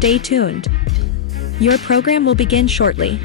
Stay tuned. Your program will begin shortly.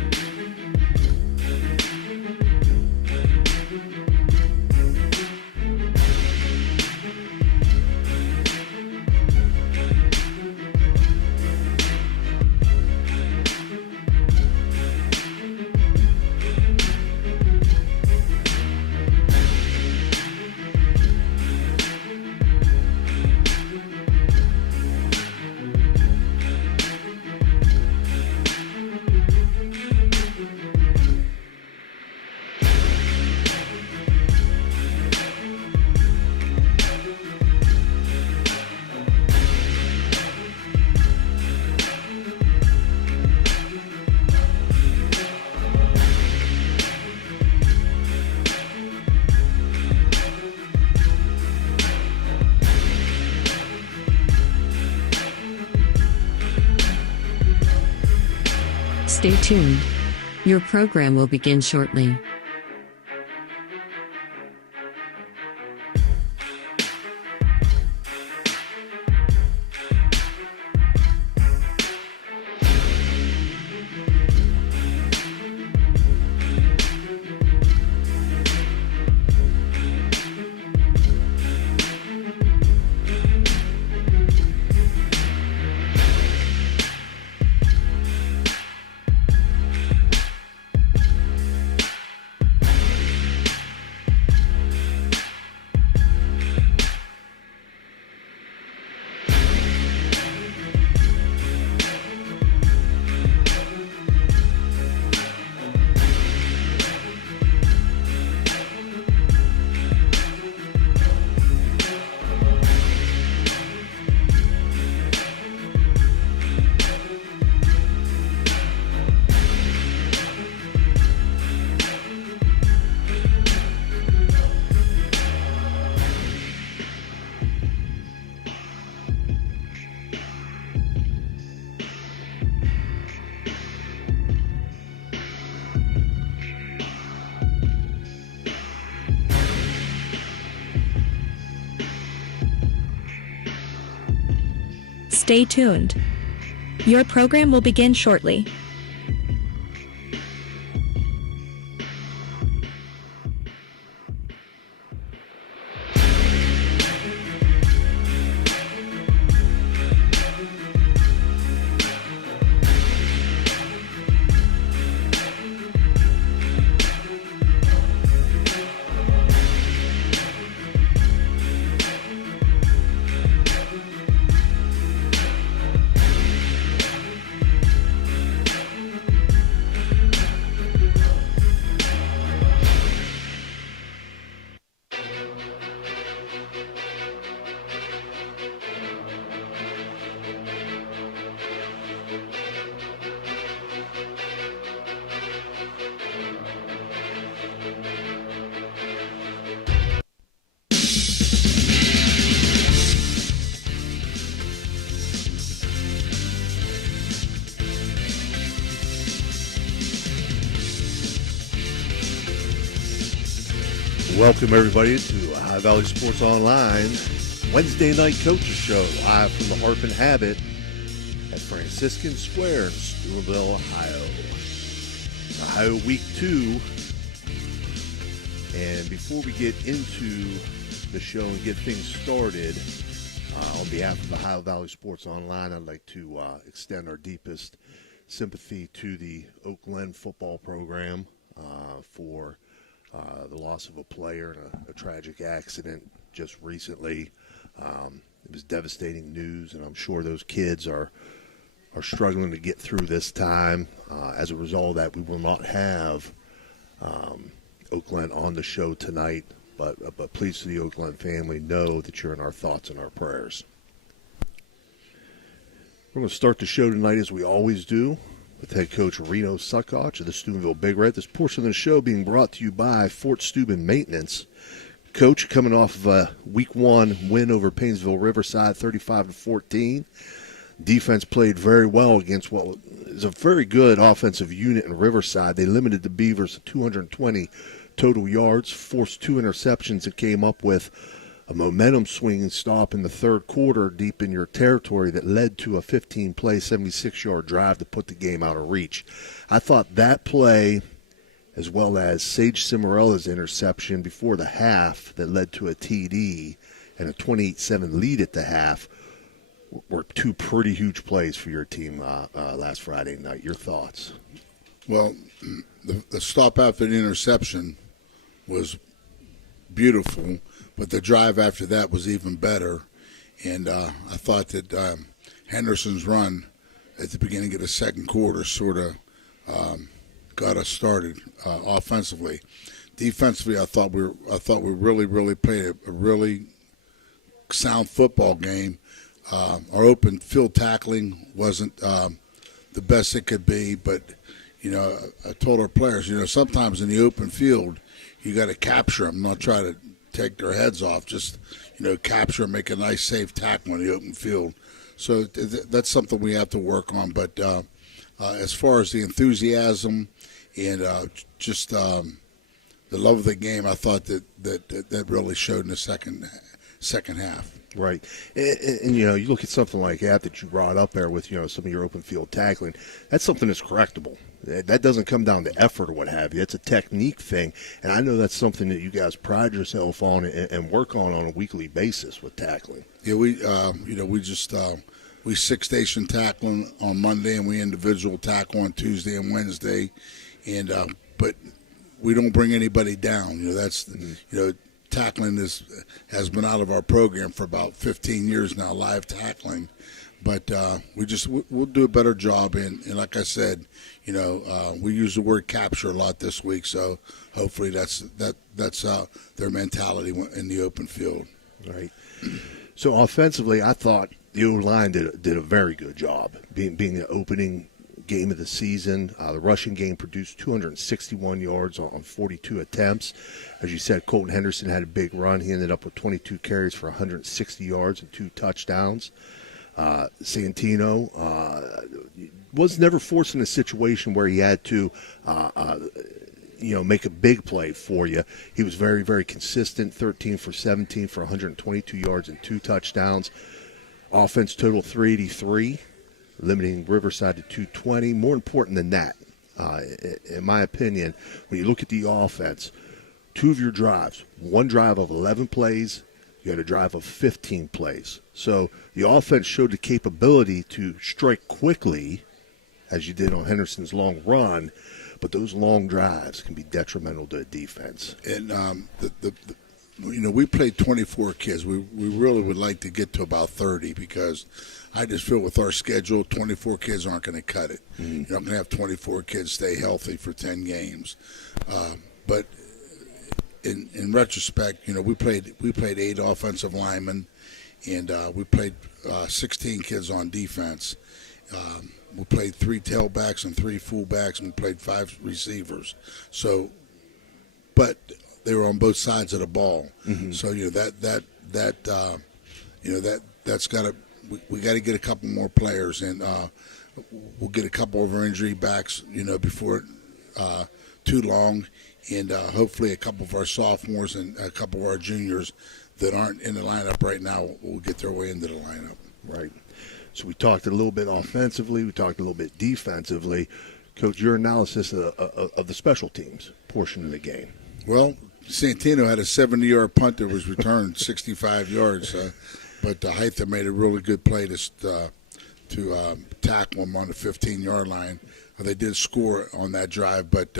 Stay tuned. Your program will begin shortly. Stay tuned. Your program will begin shortly. Welcome, everybody, to High Valley Sports Online Wednesday Night Coaches Show, live from the Harp and Habit at Franciscan Square in Steubenville, Ohio. Week 2. And before we get into the show and get things started, on behalf of the Ohio Valley Sports Online, I'd like to extend our deepest sympathy to the Oak Glen football program for the loss of a player in a tragic accident just recently. It was devastating news, and I'm sure those kids are struggling to get through this time. As a result of that, we will not have Oak Glen on the show tonight, but please, to the Oak Glen family, know that you're in our thoughts and our prayers. We're going to start the show tonight, as we always do, with head coach Reno Suckoch of the Steubenville Big Red. This portion of the show being brought to you by Fort Steuben Maintenance. Coach, coming off of a Week 1 win over Painesville Riverside, 35-14. Defense played very well against what is a very good offensive unit in Riverside. They limited the Beavers to 220 total yards, forced 2 interceptions, and came up with a momentum swinging stop in the third quarter deep in your territory that led to a 15-play, 76-yard drive to put the game out of reach. I thought that play, as well as Sage Cimarella's interception before the half that led to a TD and a 28-7 lead at the half, were two pretty huge plays for your team last Friday night. Your thoughts? Well, the stop after the interception was beautiful, but the drive after that was even better. And I thought that Henderson's run at the beginning of the second quarter sort of got us started offensively. Defensively, I thought we really played a really sound football game. Our open field tackling wasn't the best it could be, but I told our players, sometimes in the open field, you got to capture them, not try to take their heads off. Just capture them, make a nice safe tackle in the open field. So that's something we have to work on. But as far as the enthusiasm and just the love of the game, I thought that really showed in the second half. Right. And you look at something like that you brought up there with, some of your open field tackling. That's something that's correctable. That doesn't come down to effort or what have you. It's a technique thing. And I know that's something that you guys pride yourself on and work on a weekly basis with tackling. Yeah, we six station tackling on Monday and we individual tackle on Tuesday and Wednesday. And but we don't bring anybody down. That's tackling has been out of our program for about 15 years now, live tackling. But we'll do a better job. And like I said, we use the word capture a lot this week. So hopefully that's their mentality in the open field. Right. So offensively, I thought the O-line did a very good job being the opening game of the season. The rushing game produced 261 yards on 42 attempts. As you said, Colton Henderson had a big run. He ended up with 22 carries for 160 yards and 2 touchdowns. Santino was never forced in a situation where he had to make a big play for you. He was very, very consistent, 13 for 17 for 122 yards and 2 touchdowns. Offense total 383. Limiting Riverside to 220. More important than that, in my opinion, when you look at the offense, 2 of your drives, one drive of 11 plays, you had a drive of 15 plays. So the offense showed the capability to strike quickly, as you did on Henderson's long run, but those long drives can be detrimental to the defense. And we played 24 kids. We really would like to get to about 30 because I just feel with our schedule, 24 kids aren't going to cut it. Mm-hmm. You're not going to have 24 kids stay healthy for 10 games. But in retrospect, we played 8 offensive linemen, and we played 16 kids on defense. We played 3 tailbacks and 3 fullbacks, and we played 5 receivers. So, but they were on both sides of the ball. Mm-hmm. So that's got to. We got to get a couple more players, and we'll get a couple of our injury backs, before too long, and hopefully a couple of our sophomores and a couple of our juniors that aren't in the lineup right now will get their way into the lineup. Right. So we talked a little bit offensively. We talked a little bit defensively. Coach, your analysis of the special teams portion of the game. Well, Santino had a 70-yard punt that was returned 65 yards. But Hytha made a really good play to tackle him on the 15-yard line. They did score on that drive, but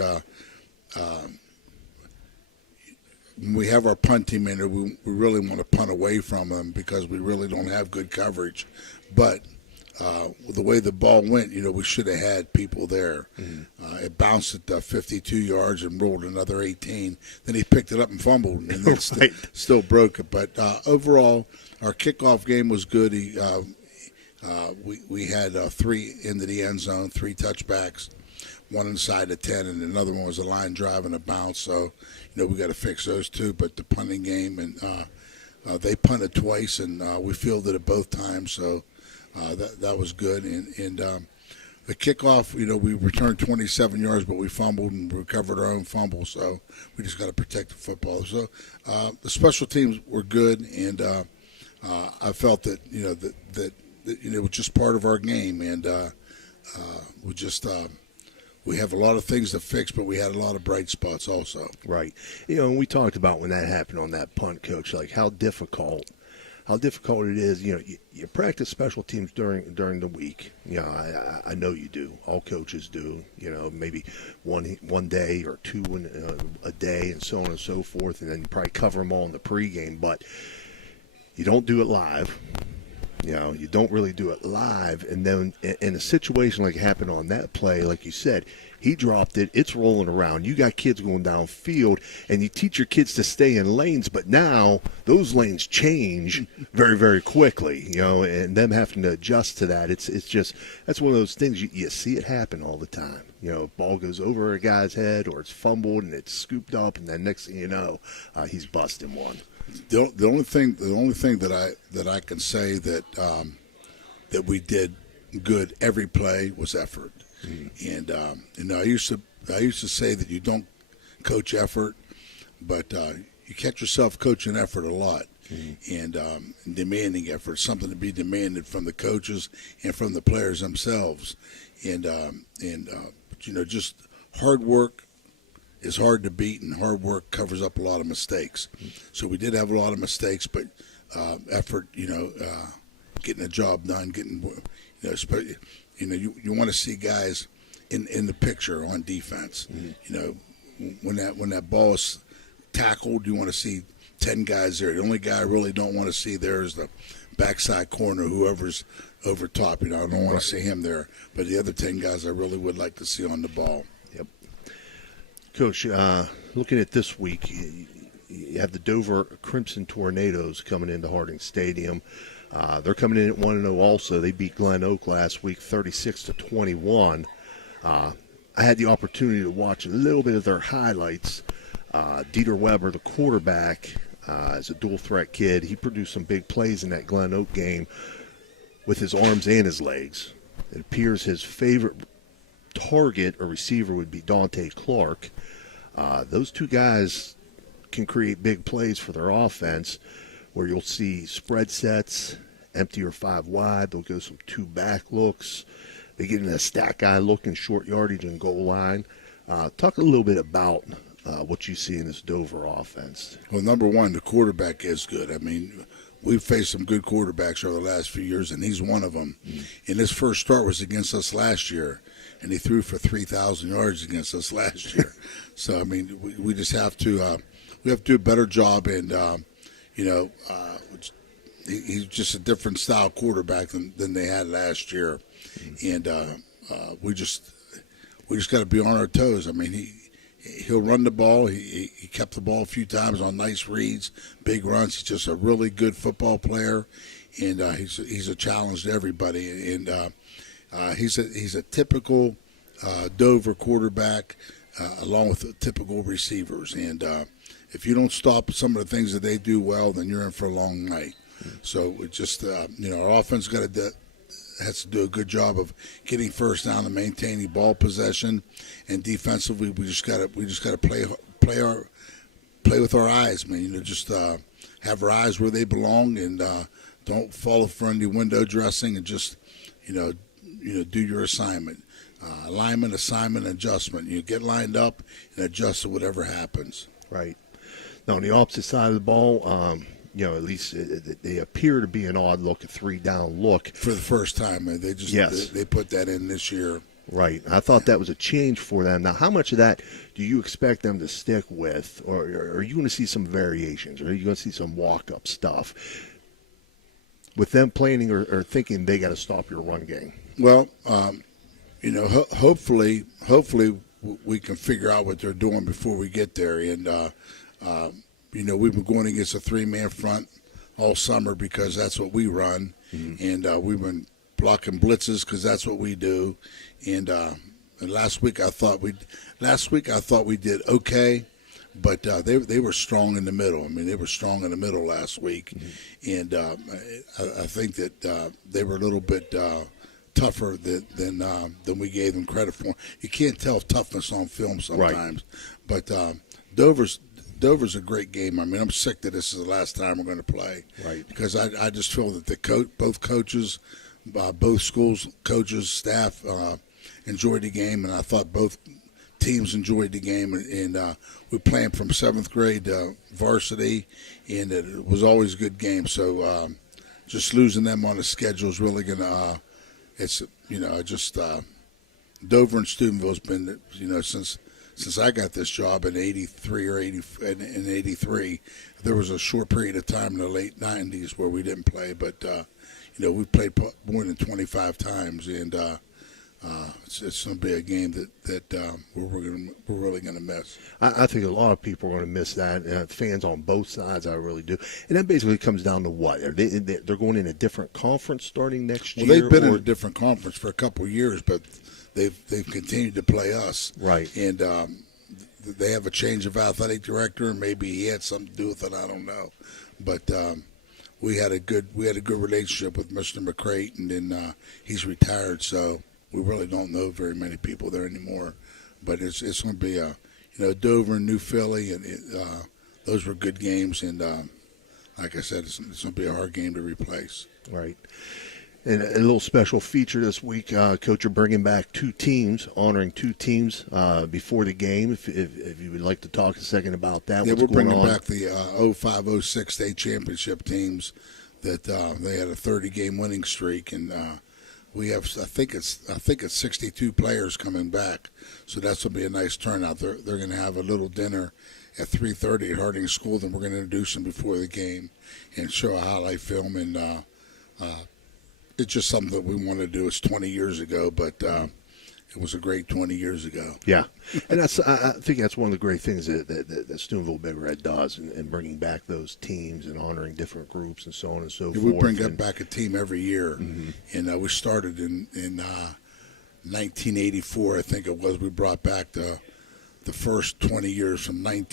when we have our punt team in there, we really want to punt away from them because we really don't have good coverage. But the way the ball went, we should have had people there. Mm-hmm. It bounced at 52 yards and rolled another 18. Then he picked it up and fumbled, and then still broke it. But overall, our kickoff game was good. We had 3 into the end zone, 3 touchbacks, 1 inside the 10, and another one was a line drive and a bounce. So, we got to fix those 2. But the punting game, and they punted twice, and we fielded it both times. So that was good. And the kickoff, we returned 27 yards, but we fumbled and recovered our own fumble. So we just got to protect the football. So the special teams were good, and I felt that that it was just part of our game, and we have a lot of things to fix, but we had a lot of bright spots also. Right. And we talked about when that happened on that punt, Coach, like how difficult it is. You practice special teams during the week. I know you do. All coaches do. Maybe one day or two a day, and so on and so forth, and then you probably cover them all in the pregame. But you don't do it live. You don't really do it live. And then in a situation like happened on that play, like you said, he dropped it. It's rolling around. You got kids going downfield, and you teach your kids to stay in lanes. But now those lanes change very, very quickly, and them having to adjust to that. It's just that's one of those things you see it happen all the time. Ball goes over a guy's head, or it's fumbled and it's scooped up, and then next thing you know, he's busting one. The only thing that I can say that we did good every play was effort. And I used to say that you don't coach effort, but you catch yourself coaching effort a lot, and demanding effort, something to be demanded from the coaches and from the players themselves, and just hard work is hard to beat, and hard work covers up a lot of mistakes. So we did have a lot of mistakes, but effort, getting the job done, you want to see guys in the picture on defense. When that ball is tackled, you want to see 10 guys there. The only guy I really don't want to see there is the backside corner, whoever's over top. I don't want to see him there. But the other 10 guys I really would like to see on the ball. Yep. Coach, looking at this week, you have the Dover Crimson Tornadoes coming into Harding Stadium. They're coming in at 1-0 also. They beat Glen Oak last week 36-21. I had the opportunity to watch a little bit of their highlights. Dieter Weber, the quarterback, is a dual-threat kid. He produced some big plays in that Glen Oak game with his arms and his legs. It appears his favorite target or receiver would be Dante Clark. Those two guys can create big plays for their offense, where you'll see spread sets, empty or 5 wide. They'll go some 2 back looks. They get in a stack guy look in short yardage and goal line. Talk a little bit about what you see in this Dover offense. Well, number one, the quarterback is good. I mean, we've faced some good quarterbacks over the last few years, and he's one of them. And his first start was against us last year, and he threw for 3,000 yards against us last year. So, I mean, we just have to do a better job, and he's just a different style quarterback than they had last year, and we just got to be on our toes. I mean, he'll run the ball. He kept the ball a few times on nice reads, big runs. He's just a really good football player, and he's a challenge to everybody. And he's a typical Dover quarterback, along with typical receivers. And if you don't stop some of the things that they do well, then you're in for a long night. So it just our offense has to do a good job of getting first down and maintaining ball possession, and defensively we just got to play with our eyes, man. Just have our eyes where they belong, and don't fall for any window dressing, and just do your assignment, alignment, assignment, adjustment. You get lined up and adjust to whatever happens. Right. Now on the opposite side of the ball, at least they appear to be an odd look, a 3-down look. For the first time, man. They put that in this year. Right. I thought that was a change for them. Now, how much of that do you expect them to stick with, or are you going to see some variations, or are you going to see some walk-up stuff with them planning or thinking they got to stop your run game? Well, hopefully we can figure out what they're doing before we get there, and we've been going against a 3-man front all summer because that's what we run, and we've been blocking blitzes because that's what we do. And last week I thought we did okay, but they were strong in the middle. I mean, they were strong in the middle last week, and I think that they were a little bit tougher than we gave them credit for. You can't tell toughness on film sometimes, but Dover's a great game. I mean, I'm sick that this is the last time we're going to play, Right? Because I just feel that both coaches, both schools, coaches, staff enjoyed the game, and I thought both teams enjoyed the game, and we played from 7th grade to varsity, and it was always a good game. So just losing them on the schedule is really going to, Dover and Steubenville's been, since I got this job in 83 or 80, in 83, there was a short period of time in the late 90s where we didn't play, but we played more than 25 times, and it's going to be a game that we're really going to miss. I think a lot of people are going to miss that. Fans on both sides, I really do. And that basically comes down to what? They're going in a different conference starting next year? Well, they've been in a different conference for a couple of years, but they've continued to play us. Right. And they have a change of athletic director, and maybe he had something to do with it. I don't know. But we had a good relationship with Mr. McCrate, and then he's retired, so we really don't know very many people there anymore. But it's going to be Dover and New Philly, and those were good games. And like I said, it's going to be a hard game to replace. Right. And a little special feature this week, Coach, you're bringing back honoring two teams before the game. If you would like to talk a second about that. Yeah, what's we're going bringing on? back the 05-06 state championship teams that they had a 30-game winning streak, and we have I think it's 62 players coming back, so that's going to be a nice turnout. They're going to have a little dinner at 3:30 at Harding School. Then we're going to introduce them before the game and show a highlight film, and it's just something that we want to do. It's 20 years ago, but it was a great 20 years ago. Yeah, and I think that's one of the great things that Steubenville Big Red does, in bringing back those teams and honoring different groups and so on and so forth. We bring back a team every year, and we started in 1984, I think it was. We brought back the first 20 years from I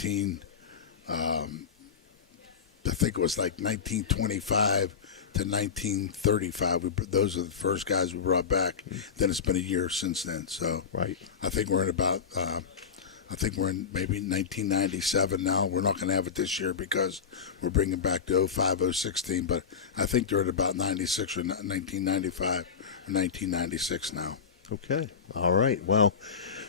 think it was like 1925 to 1935. Those are the first guys we brought back. Then it's been a year since then. So right. I think we're in maybe 1997 now. We're not going to have it this year because we're bringing back the 05-06 team. But I think they're at about 96 or 1995 or 1996 now. Okay. All right. Well,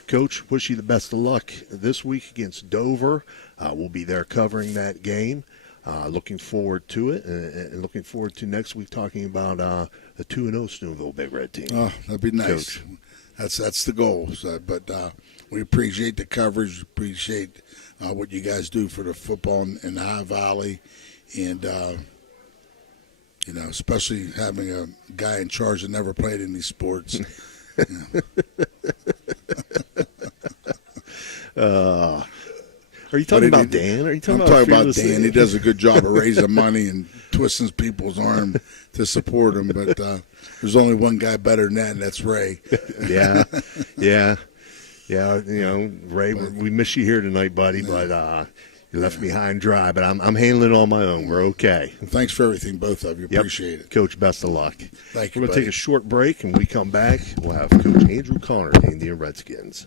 Coach, wish you the best of luck this week against Dover. We'll be there covering that game. Looking forward to it, and looking forward to next week talking about the 2-0 Steubenville Big Red team. Oh, that'd be nice. Coach. That's the goal. So, but we appreciate the coverage, appreciate what you guys do for the football in the High Valley, and especially having a guy in charge that never played any sports. Are you talking about Dan? Are you talking about Dan? He does a good job of raising money and twisting people's arm to support him. But there's only one guy better than that, and that's Ray. Yeah. Ray, we miss you here tonight, buddy. But you left me high and dry. But I'm handling it on my own. We're okay. And thanks for everything, both of you. Appreciate it, Coach. Best of luck. Thank you. We're going to take a short break, and when we come back, we'll have Coach Andrew Connor, the Indian Redskins.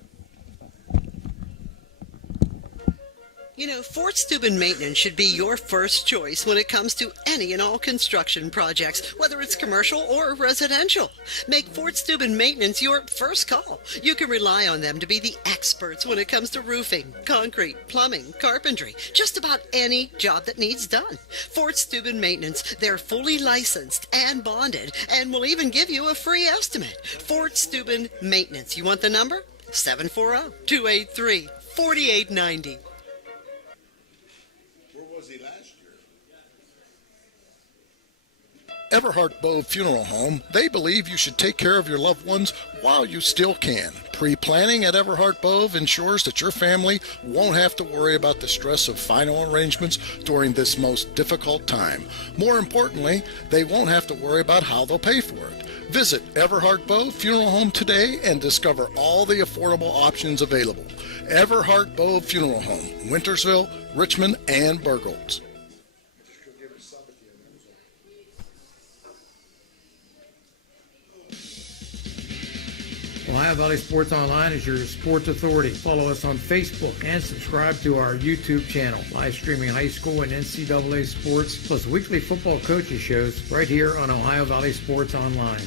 Fort Steuben Maintenance should be your first choice when it comes to any and all construction projects, whether it's commercial or residential. Make Fort Steuben Maintenance your first call. You can rely on them to be the experts when it comes to roofing, concrete, plumbing, carpentry, just about any job that needs done. Fort Steuben Maintenance, they're fully licensed and bonded, and will even give you a free estimate. Fort Steuben Maintenance. You want the number? 740-283-4890. Everhart Bow Funeral Home, they believe you should take care of your loved ones while you still can. Pre-planning at Everhart Bow ensures that your family won't have to worry about the stress of final arrangements during this most difficult time. More importantly, they won't have to worry about how they'll pay for it. Visit Everhart Bow Funeral Home today and discover all the affordable options available. Everhart Bow Funeral Home, Wintersville, Richmond, and Burgolds. Ohio Valley Sports Online is your sports authority. Follow us on Facebook and subscribe to our YouTube channel. Live streaming high school and NCAA sports, plus weekly football coaches shows right here on Ohio Valley Sports Online.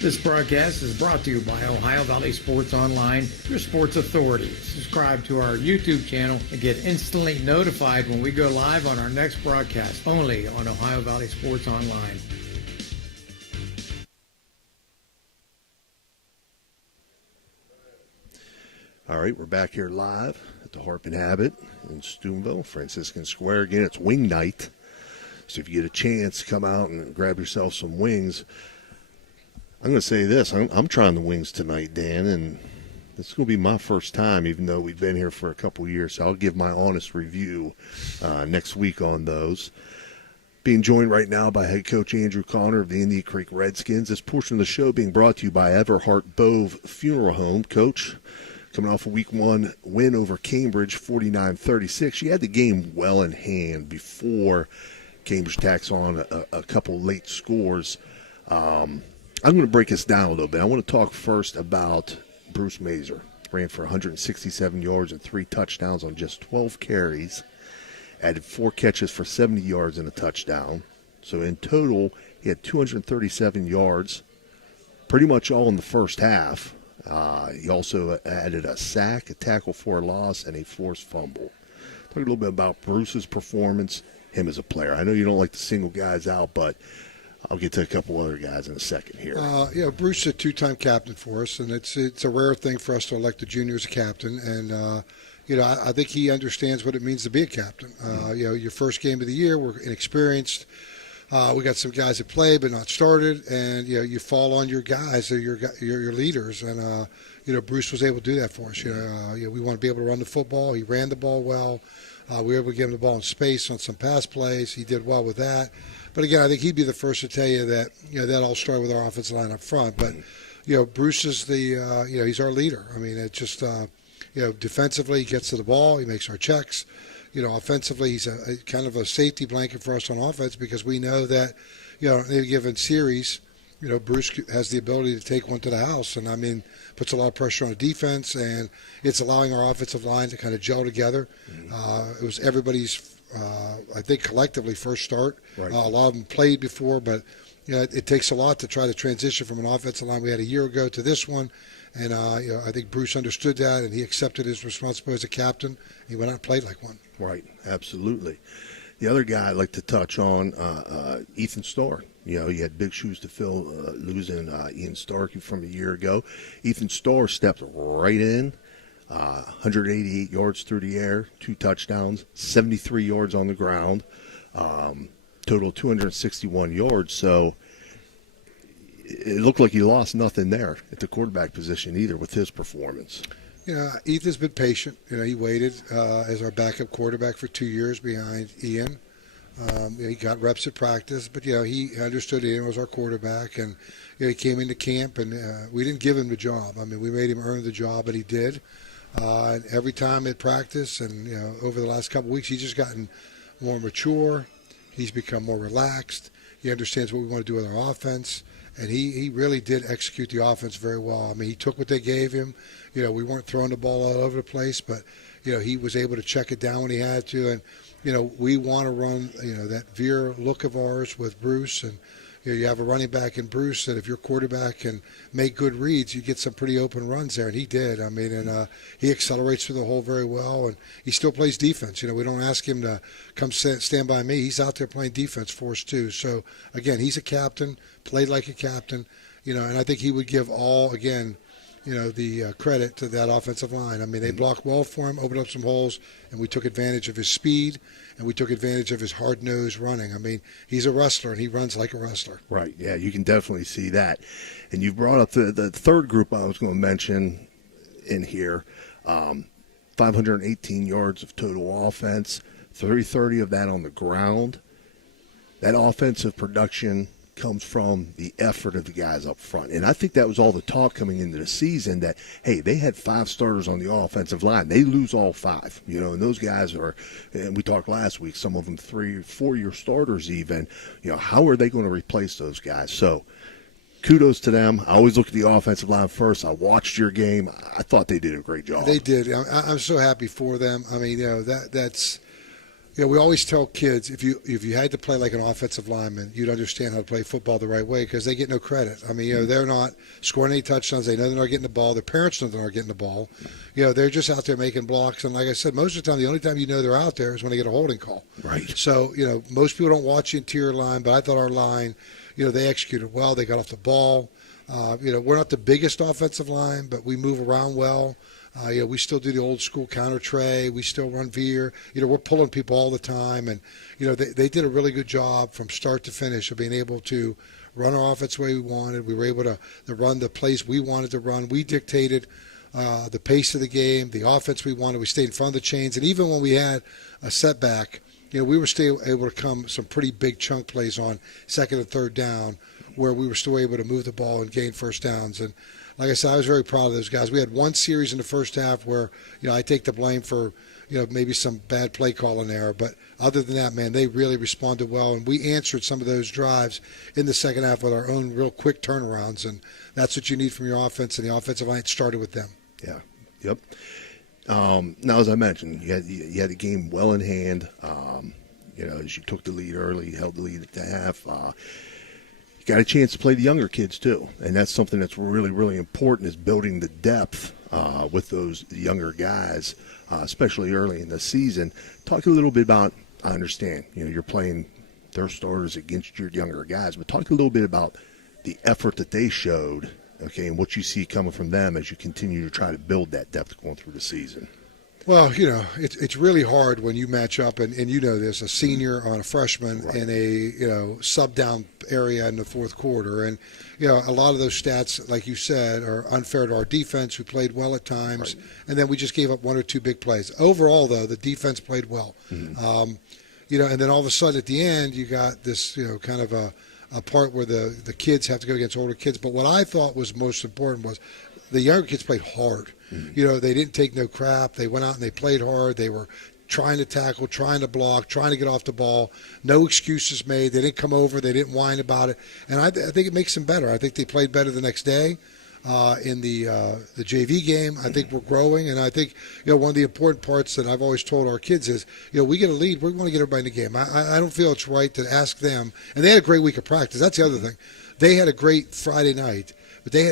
This broadcast is brought to you by Ohio Valley Sports Online, your sports authority. Subscribe to our YouTube channel and get instantly notified when we go live on our next broadcast, only on Ohio Valley Sports Online. All right, we're back here live at the Harp and Habit in Steubenville, Franciscan Square. Again, it's wing night, so if you get a chance, come out and grab yourself some wings. I'm going to say this. I'm trying the wings tonight, Dan, and this is going to be my first time, even though we've been here for a couple years. So I'll give my honest review next week on those. Being joined right now by head coach Andrew Connor of the Indian Creek Redskins. This portion of the show being brought to you by Everhart Bove Funeral Home. Coach, coming off a Week 1 win over Cambridge, 49-36. You had the game well in hand before Cambridge tacks on a couple late scores. I'm going to break this down a little bit. I want to talk first about Bruce Mazer. Ran for 167 yards and 3 touchdowns on just 12 carries. Added 4 catches for 70 yards and a touchdown. So in total, he had 237 yards, pretty much all in the first half. He also added a sack, a tackle for a loss, and a forced fumble. Talk a little bit about Bruce's performance, him as a player. I know you don't like to single guys out, but I'll get to a couple other guys in a second here. Bruce is a 2-time captain for us, and it's a rare thing for us to elect a junior as a captain. And, I think he understands what it means to be a captain. Your first game of the year, we're inexperienced. We got some guys that play but not started, and, you fall on your guys, your leaders. And, Bruce was able to do that for us. We want to be able to run the football. He ran the ball well. We were able to give him the ball in space on some pass plays. He did well with that. But again, I think he'd be the first to tell you that that all started with our offensive line up front. But Bruce is the he's our leader. I mean, it's just defensively he gets to the ball, he makes our checks. Offensively he's a kind of a safety blanket for us on offense because we know that in a given series, Bruce has the ability to take one to the house, and I mean puts a lot of pressure on the defense, and it's allowing our offensive line to kind of gel together. It was everybody's. I think collectively first start. Right. A lot of them played before, but it takes a lot to try to transition from an offensive line we had a year ago to this one. And I think Bruce understood that, and he accepted his responsibility as a captain. He went out and played like one. Right, absolutely. The other guy I'd like to touch on, Ethan Starr. He had big shoes to fill, losing Ian Starkey from a year ago. Ethan Starr stepped right in. 188 yards through the air, 2 touchdowns, 73 yards on the ground, total 261 yards. So it looked like he lost nothing there at the quarterback position either with his performance. Ethan's been patient. He waited as our backup quarterback for 2 years behind Ian. He got reps at practice, but he understood Ian was our quarterback, and he came into camp, and we didn't give him the job. I mean, we made him earn the job, and he did. And every time at practice and over the last couple of weeks, he's just gotten more mature. He's become more relaxed. He understands what we want to do with our offense, and he really did execute the offense very well. I mean, he took what they gave him. We weren't throwing the ball all over the place, but he was able to check it down when he had to. And we want to run that veer look of ours with Bruce, and you have a running back in Bruce that if your quarterback can make good reads, you get some pretty open runs there, and he did. I mean, and he accelerates through the hole very well, and he still plays defense. We don't ask him to come stand by me. He's out there playing defense for us too. So, again, he's a captain, played like a captain, and I think he would give all, again, the credit to that offensive line. I mean, they blocked well for him, opened up some holes, and we took advantage of his speed, and we took advantage of his hard-nosed running. I mean, he's a wrestler, and he runs like a wrestler. Right, yeah, you can definitely see that. And you've brought up the third group I was going to mention in here, 518 yards of total offense, 330 of that on the ground. That offensive production comes from the effort of the guys up front. And I think that was all the talk coming into the season that, hey, they had 5 starters on the offensive line. They lose all 5, and those guys are, and we talked last week, some of them 3 or 4-year starters even. How are they going to replace those guys? So kudos to them. I always look at the offensive line first. I watched your game. I thought they did a great job. They did. I'm so happy for them. I mean, that's – we always tell kids if you had to play like an offensive lineman, you'd understand how to play football the right way because they get no credit. I mean, they're not scoring any touchdowns. They know they're not getting the ball. Their parents know they're not getting the ball. They're just out there making blocks. And like I said, most of the time, the only time they're out there is when they get a holding call. Right. So, most people don't watch the interior line, but I thought our line, they executed well. They got off the ball. We're not the biggest offensive line, but we move around well. We still do the old school counter tray. We still run veer. We're pulling people all the time. And, they did a really good job from start to finish of being able to run our offense the way we wanted. We were able to run the plays we wanted to run. We dictated the pace of the game, the offense we wanted. We stayed in front of the chains. And even when we had a setback, we were still able to come some pretty big chunk plays on second and third down where we were still able to move the ball and gain first downs. And like I said, I was very proud of those guys. We had one series in the first half where, I take the blame for, maybe some bad play calling there. But other than that, man, they really responded well. And we answered some of those drives in the second half with our own real quick turnarounds. And that's what you need from your offense. And the offensive line started with them. Yeah. Yep. Now, as I mentioned, you had the game well in hand. As you took the lead early, you held the lead at the half. Got a chance to play the younger kids too, and that's something that's really, really important is building the depth with those younger guys, especially early in the season. Talk a little bit about, I understand, you're playing their starters against your younger guys, but talk a little bit about the effort that they showed, okay, and what you see coming from them as you continue to try to build that depth going through the season. Well, it's really hard when you match up, and this, a senior on a freshman right. in a, sub-down area in the fourth quarter. And, a lot of those stats, like you said, are unfair to our defense, who played well at times. Right. And then we just gave up 1 or 2 big plays. Overall, though, the defense played well. Mm-hmm. And then all of a sudden at the end, you got this, kind of a part where the kids have to go against older kids. But what I thought was most important was the younger kids played hard. Mm-hmm. They didn't take no crap. They went out and they played hard. They were trying to tackle, trying to block, trying to get off the ball. No excuses made. They didn't come over. They didn't whine about it. And I think it makes them better. I think they played better the next day in the JV game. I think we're growing. And I think, one of the important parts that I've always told our kids is, we get a lead. We want to get everybody in the game. I don't feel it's right to ask them. And they had a great week of practice. That's the other thing. They had a great Friday night.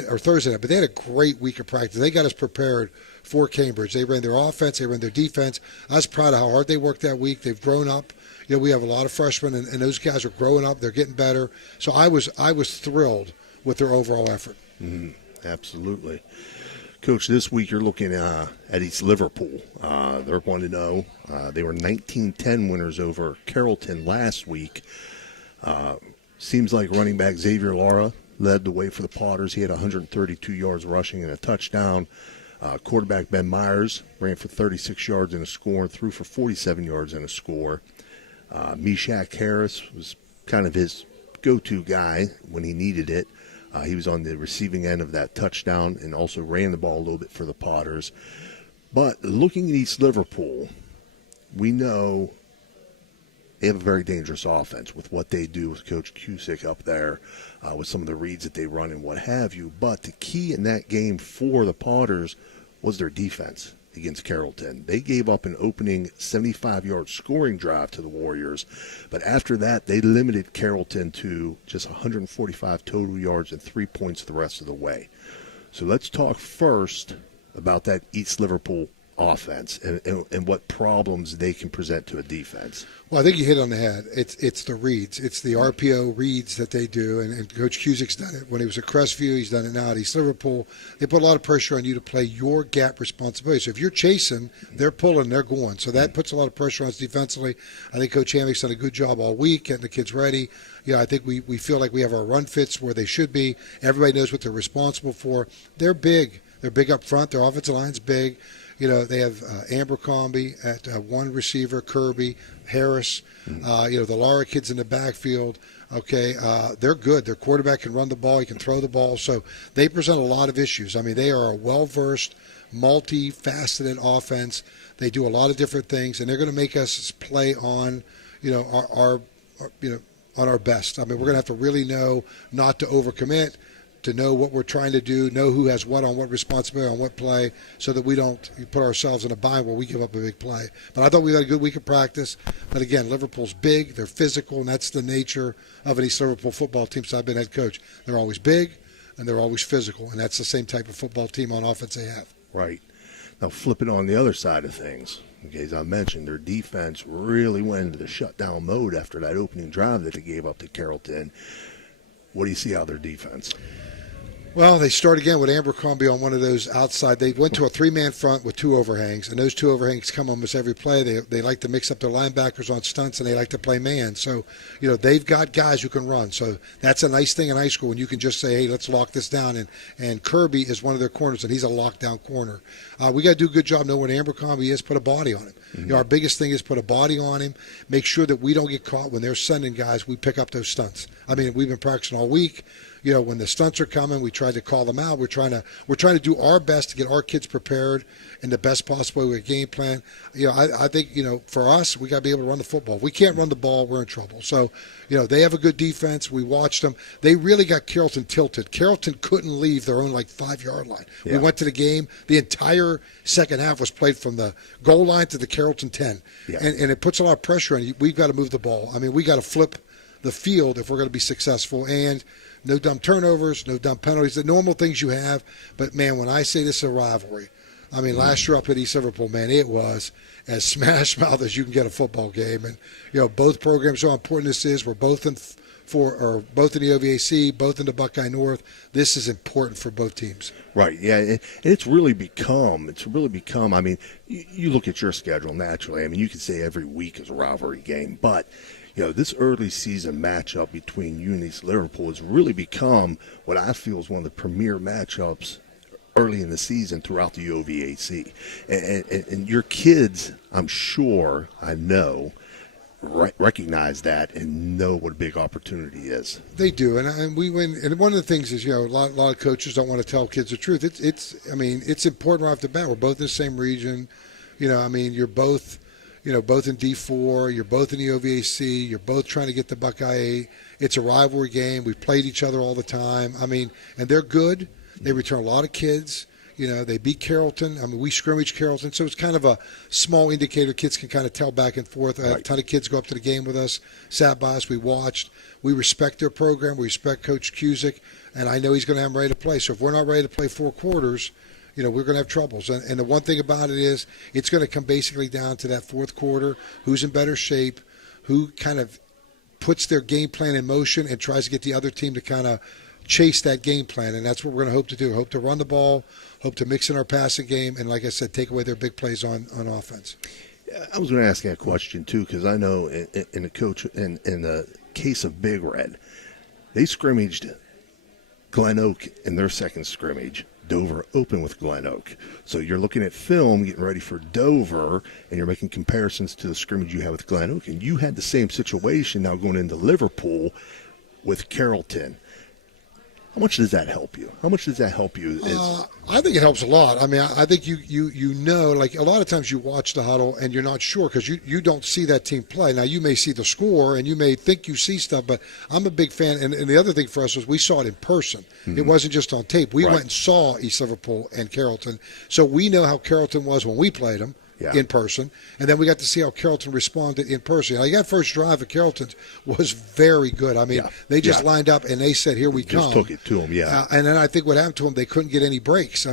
Or Thursday night, but they had a great week of practice. They got us prepared for Cambridge. They ran their offense, they ran their defense. I was proud of how hard they worked that week. They've grown up. We have a lot of freshmen, and those guys are growing up. They're getting better. So I was thrilled with their overall effort. Mm-hmm. Absolutely. Coach, this week you're looking at East Liverpool. They're 1-0. They were 19-10 winners over Carrollton last week. Seems like running back Xavier Lara led the way for the Potters. He had 132 yards rushing and a touchdown. Quarterback Ben Myers ran for 36 yards and a score and threw for 47 yards and a score. Meshach Harris was kind of his go-to guy when he needed it. He was on the receiving end of that touchdown and also ran the ball a little bit for the Potters. But looking at East Liverpool, we know they have a very dangerous offense with what they do with Coach Cusick up there, with some of the reads that they run and what have you. But the key in that game for the Potters was their defense against Carrollton. They gave up an opening 75-yard scoring drive to the Warriors, but after that they limited Carrollton to just 145 total yards and 3 points the rest of the way. So let's talk first about that East Liverpool offense and what problems they can present to a defense. Well, I think you hit on the head. It's the reads. It's the RPO reads that they do, and Coach Cusick's done it. When he was at Crestview, he's done it now at East Liverpool. They put a lot of pressure on you to play your gap responsibility. So if you're chasing, they're pulling, they're going. So that puts a lot of pressure on us defensively. I think Coach Hammock's done a good job all week getting the kids ready. I think we feel like we have our run fits where they should be. Everybody knows what they're responsible for. They're big. They're big up front. Their offensive line's big. They have Abercrombie at one receiver, Kirby, Harris, the Lara kids in the backfield. Okay, they're good. Their quarterback can run the ball. He can throw the ball. So they present a lot of issues. I mean, they are a well-versed, multifaceted offense. They do a lot of different things, and they're going to make us play on, our on our best. I mean, we're going to have to really know not to overcommit, to know what we're trying to do, know who has what on what responsibility on what play, so that we don't put ourselves in a bind where we give up a big play. But I thought we had a good week of practice. But again, Liverpool's big, they're physical, and that's the nature of an East Liverpool football team since I've been head coach. They're always big, and they're always physical, and that's the same type of football team on offense they have. Right. Now, flipping on the other side of things, okay, as I mentioned, their defense really went into the shutdown mode after that opening drive that they gave up to Carrollton. What do you see out of their defense? Well, they start again with Abercrombie on one of those outside. They went to a three-man front with two overhangs, and those two overhangs come almost every play. They like to mix up their linebackers on stunts, and they like to play man. So, they've got guys who can run. So that's a nice thing in high school when you can just say, hey, let's lock this down. And Kirby is one of their corners, and he's a lockdown corner. We got to do a good job knowing what Abercrombie is, put a body on him. Mm-hmm. Our biggest thing is put a body on him, make sure that we don't get caught when they're sending guys, we pick up those stunts. I mean, we've been practicing all week. When the stunts are coming, we try to call them out. We're trying to do our best to get our kids prepared in the best possible way with a game plan. I think, for us, we got to be able to run the football. If we can't run the ball, we're in trouble. So, they have a good defense. We watched them. They really got Carrollton tilted. Carrollton couldn't leave their own 5-yard line. Yeah. We went to the game. The entire second half was played from the goal line to the Carrollton 10. Yeah. And it puts a lot of pressure on you. We've got to move the ball. I mean, we got to flip the field if we're going to be successful. And no dumb turnovers, no dumb penalties, the normal things you have. But, man, when I say this is a rivalry, I mean, last year up at East Liverpool, man, it was as smash mouth as you can get a football game. And, both programs, how important this is. We're both in both in the OVAC, both in the Buckeye North. This is important for both teams. Right, yeah, and it's really become, I mean, you look at your schedule naturally. I mean, you could say every week is a rivalry game, but this early season matchup between you and East Liverpool has really become what I feel is one of the premier matchups early in the season throughout the OVAC. And your kids, I'm sure, I know, recognize that and know what a big opportunity is. They do, and we win. And one of the things is, a lot of coaches don't want to tell kids the truth. It's important right off the bat. We're both in the same region. You're both. Both in D4, you're both in the OVAC, you're both trying to get the Buckeye 8. It's a rivalry game. We've played each other all the time. And they're good. They return a lot of kids. They beat Carrollton. We scrimmage Carrollton. So it's kind of a small indicator. Kids can kind of tell back and forth. I had a ton of kids go up to the game with us, sat by us, we watched. We respect their program. We respect Coach Cusick, and I know he's going to have them ready to play. So if we're not ready to play 4 quarters, we're going to have troubles. And the one thing about it is it's going to come basically down to that fourth quarter, who's in better shape, who kind of puts their game plan in motion and tries to get the other team to kind of chase that game plan. And that's what we're going to hope to do. Hope to run the ball, hope to mix in our passing game, and like I said, take away their big plays on offense. I was going to ask that question, too, because I know in the case of Big Red, they scrimmaged Glen Oak in their second scrimmage. Dover open with Glen Oak. So you're looking at film, getting ready for Dover, and you're making comparisons to the scrimmage you had with Glen Oak. And you had the same situation now going into Liverpool with Carrollton. How much does that help you? I think it helps a lot. I think you know, like a lot of times you watch the huddle and you're not sure because you don't see that team play. Now, you may see the score and you may think you see stuff, but I'm a big fan. And the other thing for us was we saw it in person. Mm-hmm. It wasn't just on tape. We went and saw East Liverpool and Carrollton. So we know how Carrollton was when we played them. Yeah. In person, and then we got to see how Carrollton responded in person. That first drive at Carrollton was very good. They just lined up and they said, "Here we come." Just took it to them, yeah. And then I think what happened to them, they couldn't get any breaks.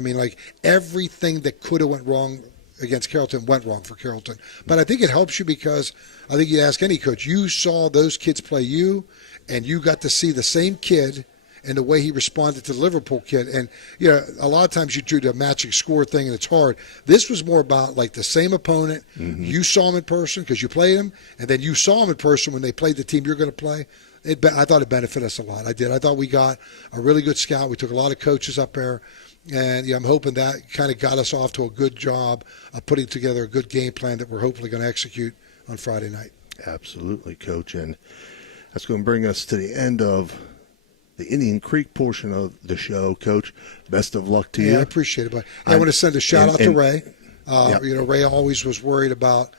Everything that could have went wrong against Carrollton went wrong for Carrollton. But I think it helps you because I think you ask any coach, you saw those kids play you, and you got to see the same kid and the way he responded to the Liverpool kid. And, a lot of times you do the matching score thing, and it's hard. This was more about, the same opponent. Mm-hmm. You saw him in person because you played him, and then you saw him in person when they played the team you're going to play. I thought it benefited us a lot. I did. I thought we got a really good scout. We took a lot of coaches up there. And I'm hoping that kind of got us off to a good job of putting together a good game plan that we're hopefully going to execute on Friday night. Absolutely, Coach. And that's going to bring us to the end of the Indian Creek portion of the show. Coach, best of luck to you. I appreciate it. But I want to send a shout out to Ray. Yep. Ray always was worried about,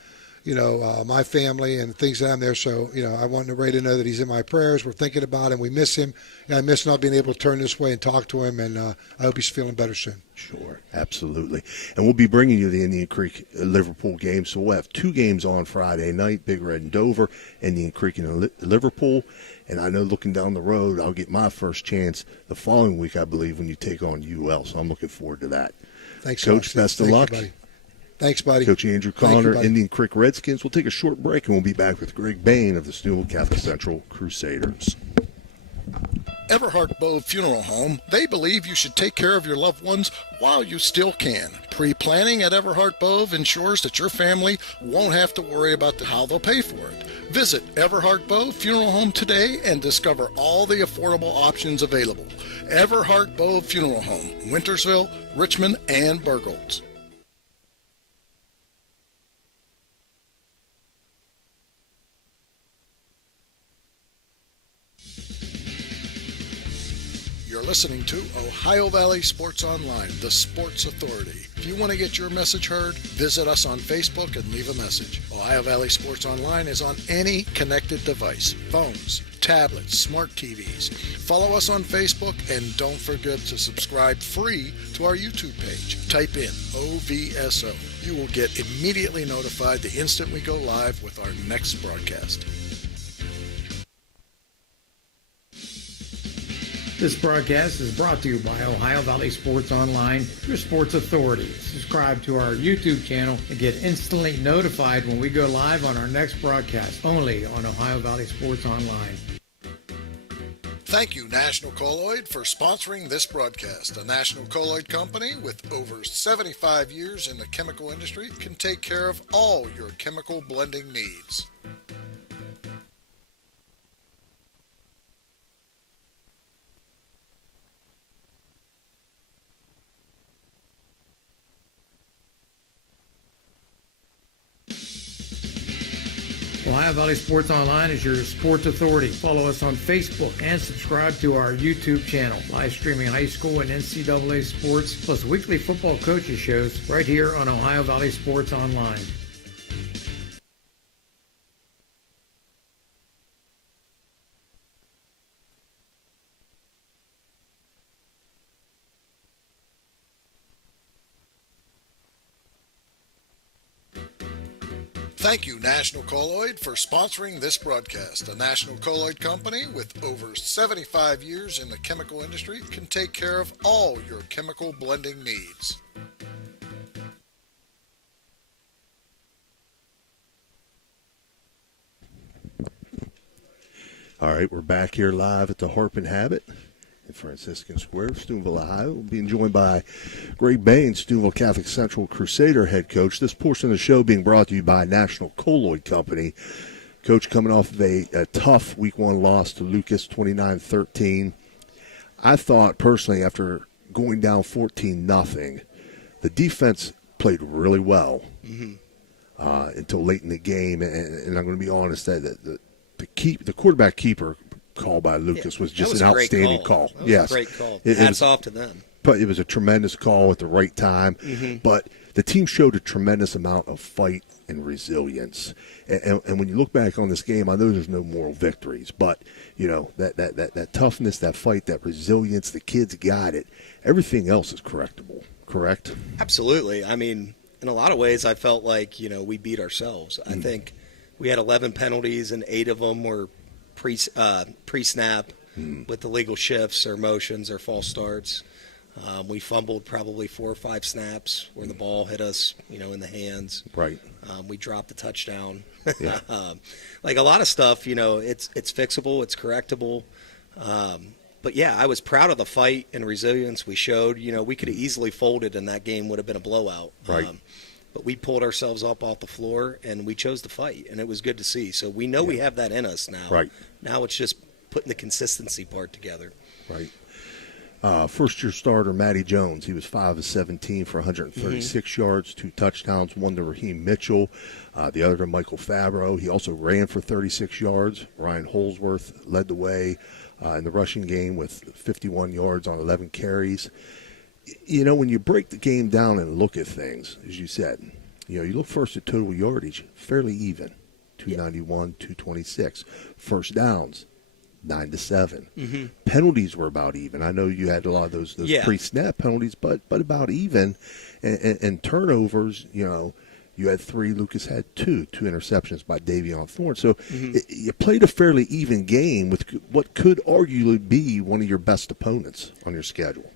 my family and things that I'm there. So, I want Ray to know that he's in my prayers. We're thinking about him. We miss him. And I miss not being able to turn this way and talk to him. And I hope he's feeling better soon. Sure, absolutely. And we'll be bringing you the Indian Creek Liverpool game. So we'll have 2 games on Friday night, Big Red and Dover, Indian Creek and Liverpool. And I know looking down the road, I'll get my first chance the following week, I believe, when you take on UL. So I'm looking forward to that. Thanks, Coach. Best of luck. Buddy. Thanks, buddy. Coach Andrew Connor, Indian Creek Redskins. We'll take a short break, and we'll be back with Greg Bain of the Steubenville Catholic Central Crusaders. Everhart Bove Funeral Home, they believe you should take care of your loved ones while you still can. Pre-planning at Everhart Bove ensures that your family won't have to worry about how they'll pay for it. Visit Everhart Bove Funeral Home today and discover all the affordable options available. Everhart Bove Funeral Home, Wintersville, Richmond, and Burgolds. You're listening to Ohio Valley Sports Online, the sports authority. If you want to get your message heard, visit us on Facebook and leave a message. Ohio Valley Sports Online is on any connected device, phones, tablets, smart TVs. Follow us on Facebook and don't forget to subscribe free to our YouTube page. Type in OVSO. You will get immediately notified the instant we go live with our next broadcast. This broadcast is brought to you by Ohio Valley Sports Online, your sports authority. Subscribe to our YouTube channel and get instantly notified when we go live on our next broadcast, only on Ohio Valley Sports Online. Thank you, National Colloid, for sponsoring this broadcast. A National Colloid company with over 75 years in the chemical industry can take care of all your chemical blending needs. Ohio Valley Sports Online is your sports authority. Follow us on Facebook and subscribe to our YouTube channel. Live streaming high school and NCAA sports, plus weekly football coaches shows right here on Ohio Valley Sports Online. Thank you, National Colloid, for sponsoring this broadcast. A National Colloid company with over 75 years in the chemical industry can take care of all your chemical blending needs. All right, we're back here live at the Harp and Habit in Franciscan Square, Steubenville, Ohio. We'll be joined by Greg Bain, Steubenville Catholic Central Crusader head coach. This portion of the show being brought to you by National Colloid Company. Coach coming off of a tough Week 1 loss to Lucas, 29-13. I thought, personally, after going down 14-0, the defense played really well until late in the game. And I'm going to be honest, that the quarterback keeper call by Lucas was just an outstanding call. That was a great call. Hats off to them. But it was a tremendous call at the right time. But the team showed a tremendous amount of fight and resilience. And when you look back on this game, I know there's no moral victories, but that toughness, that fight, that resilience, the kids got it. Everything else is correctable. Correct? Absolutely. I mean, in a lot of ways, I felt like we beat ourselves. I think we had 11 penalties, and 8 of them were pre-snap with illegal shifts or motions or false starts. We fumbled probably 4 or 5 snaps where the ball hit us, in the hands. Right. We dropped a touchdown. Yeah. Like a lot of stuff, it's fixable, it's correctable. But yeah, I was proud of the fight and resilience we showed. We could have easily folded, and that game would have been a blowout. Right. But we pulled ourselves up off the floor, and we chose to fight, and it was good to see. So we know we have that in us now. Right. Now it's just putting the consistency part together. Right. First-year starter Matty Jones, he was 5 of 17 for 136 yards, 2 touchdowns, one to Raheem Mitchell, the other to Michael Fabro. He also ran for 36 yards. Ryan Holsworth led the way in the rushing game with 51 yards on 11 carries. You know, when you break the game down and look at things, as you said, you know, you look first at total yardage, fairly even, 291, 226. First downs, 9-7. Penalties were about even. I know you had a lot of those pre-snap penalties, but about even. And turnovers, you know, you had 3. Lucas had 2 interceptions by Davion Thorne. So you played a fairly even game with what could arguably be one of your best opponents on your schedule.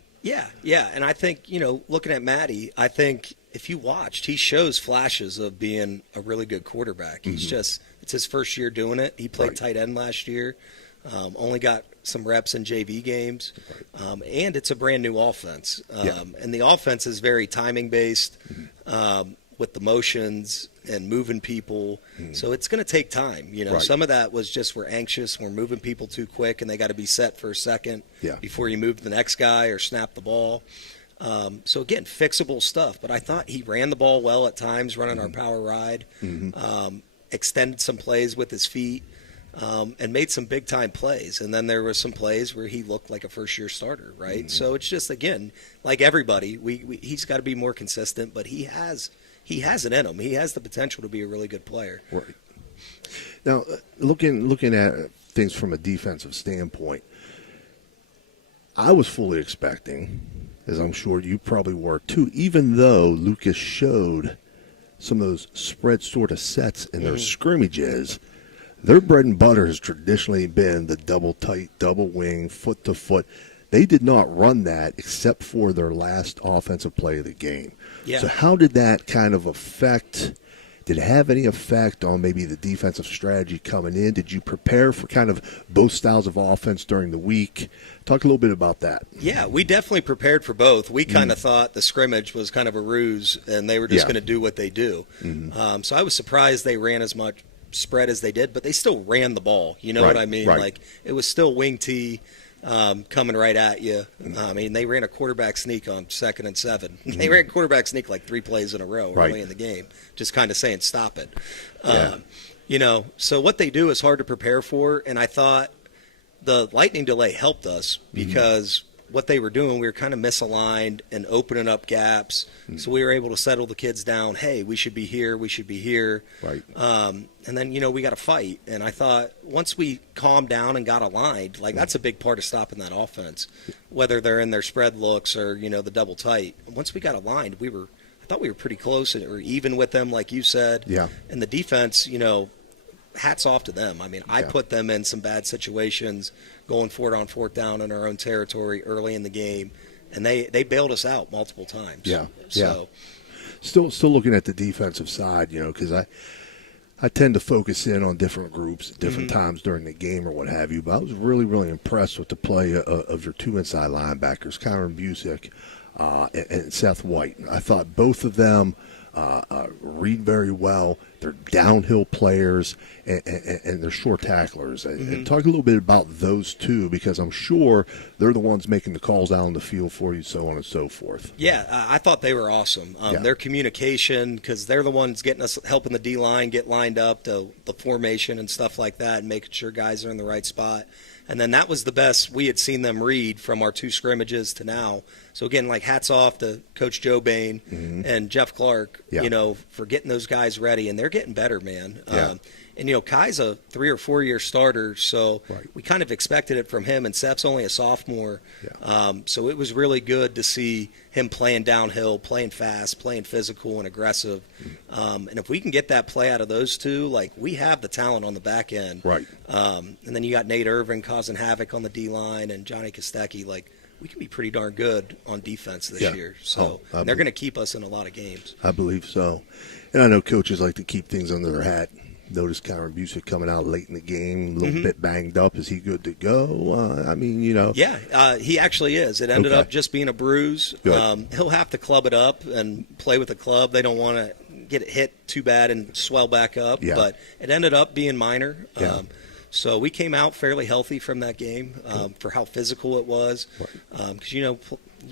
Yeah, and I think, you know, looking at Matty, I think if you watched, he shows flashes of being a really good quarterback. He's just, it's his first year doing it. He played tight end last year, only got some reps in JV games, and it's a brand new offense. And the offense is very timing based with the motions and moving people. So it's going to take time. You know, some of that was just we're anxious, we're moving people too quick, and they got to be set for a second before you move to the next guy or snap the ball. So again, fixable stuff. But I thought he ran the ball well at times, running our power ride, extended some plays with his feet, and made some big time plays. And then there were some plays where he looked like a first year starter, right? So it's just, again, like everybody, he's got to be more consistent, but he has it in him. He has the potential to be a really good player. Right. Now, looking at things from a defensive standpoint, I was fully expecting, as I'm sure you probably were too, even though Lucas showed some of those spread sort of sets in their scrimmages, their bread and butter has traditionally been the double tight, double wing, foot to foot. They did not run that except for their last offensive play of the game. So how did that kind of affect, did it have any effect on maybe the defensive strategy coming in? Did you prepare for kind of both styles of offense during the week? Talk a little bit about that. Yeah, we definitely prepared for both. We kind of thought the scrimmage was kind of a ruse and they were just going to do what they do. So I was surprised they ran as much spread as they did, but they still ran the ball. You know what I mean? Like, it was still wing tee. Coming right at you. I mean, they ran a quarterback sneak on 2nd and 7. They ran quarterback sneak like 3 plays in a row early in the game, just kind of saying, stop it. You know, so what they do is hard to prepare for, and I thought the lightning delay helped us because what they were doing, we were kind of misaligned and opening up gaps. So we were able to settle the kids down. Hey, we should be here. We should be here. And then, you know, we got to fight. And I thought once we calmed down and got aligned, like that's a big part of stopping that offense, whether they're in their spread looks or, you know, the double tight. Once we got aligned, I thought we were pretty close or even with them, like you said. And the defense, you know, hats off to them. I mean, I put them in some bad situations going for it on 4th down in our own territory early in the game, and they bailed us out multiple times. So Still looking at the defensive side, you know, because I tend to focus in on different groups at different times during the game or what have you, but I was really, really impressed with the play of your 2 inside linebackers, Kyron Busick and Seth White. I thought both of them read very well. They're downhill players, and they're short tacklers. And talk a little bit about those two, because I'm sure they're the ones making the calls out on the field for you, so on and so forth. Yeah, I thought they were awesome. Their communication, because they're the ones getting us, helping the D-line get lined up, the formation and stuff like that, and making sure guys are in the right spot. And then that was the best we had seen them read from our 2 scrimmages to now. So, again, like hats off to Coach Joe Bain and Jeff Clark, you know, for getting those guys ready. And they're getting better, man. And, you know, Kai's a 3 or 4 year starter, so we kind of expected it from him. And Seth's only a sophomore. So it was really good to see him playing downhill, playing fast, playing physical and aggressive. And if we can get that play out of those two, like, we have the talent on the back end. And then you got Nate Irvin causing havoc on the D-line and Johnny Kostecki. Like, we can be pretty darn good on defense this year. So they're going to keep us in a lot of games. I believe so. And I know coaches like to keep things under their hat. Notice Kyron Busick coming out late in the game, a little bit banged up. Is he good to go? I mean, you know. Yeah, he actually is. It ended up just being a bruise. He'll have to club it up and play with the club. They don't want to get it hit too bad and swell back up. But it ended up being minor. So we came out fairly healthy from that game for how physical it was. Because, you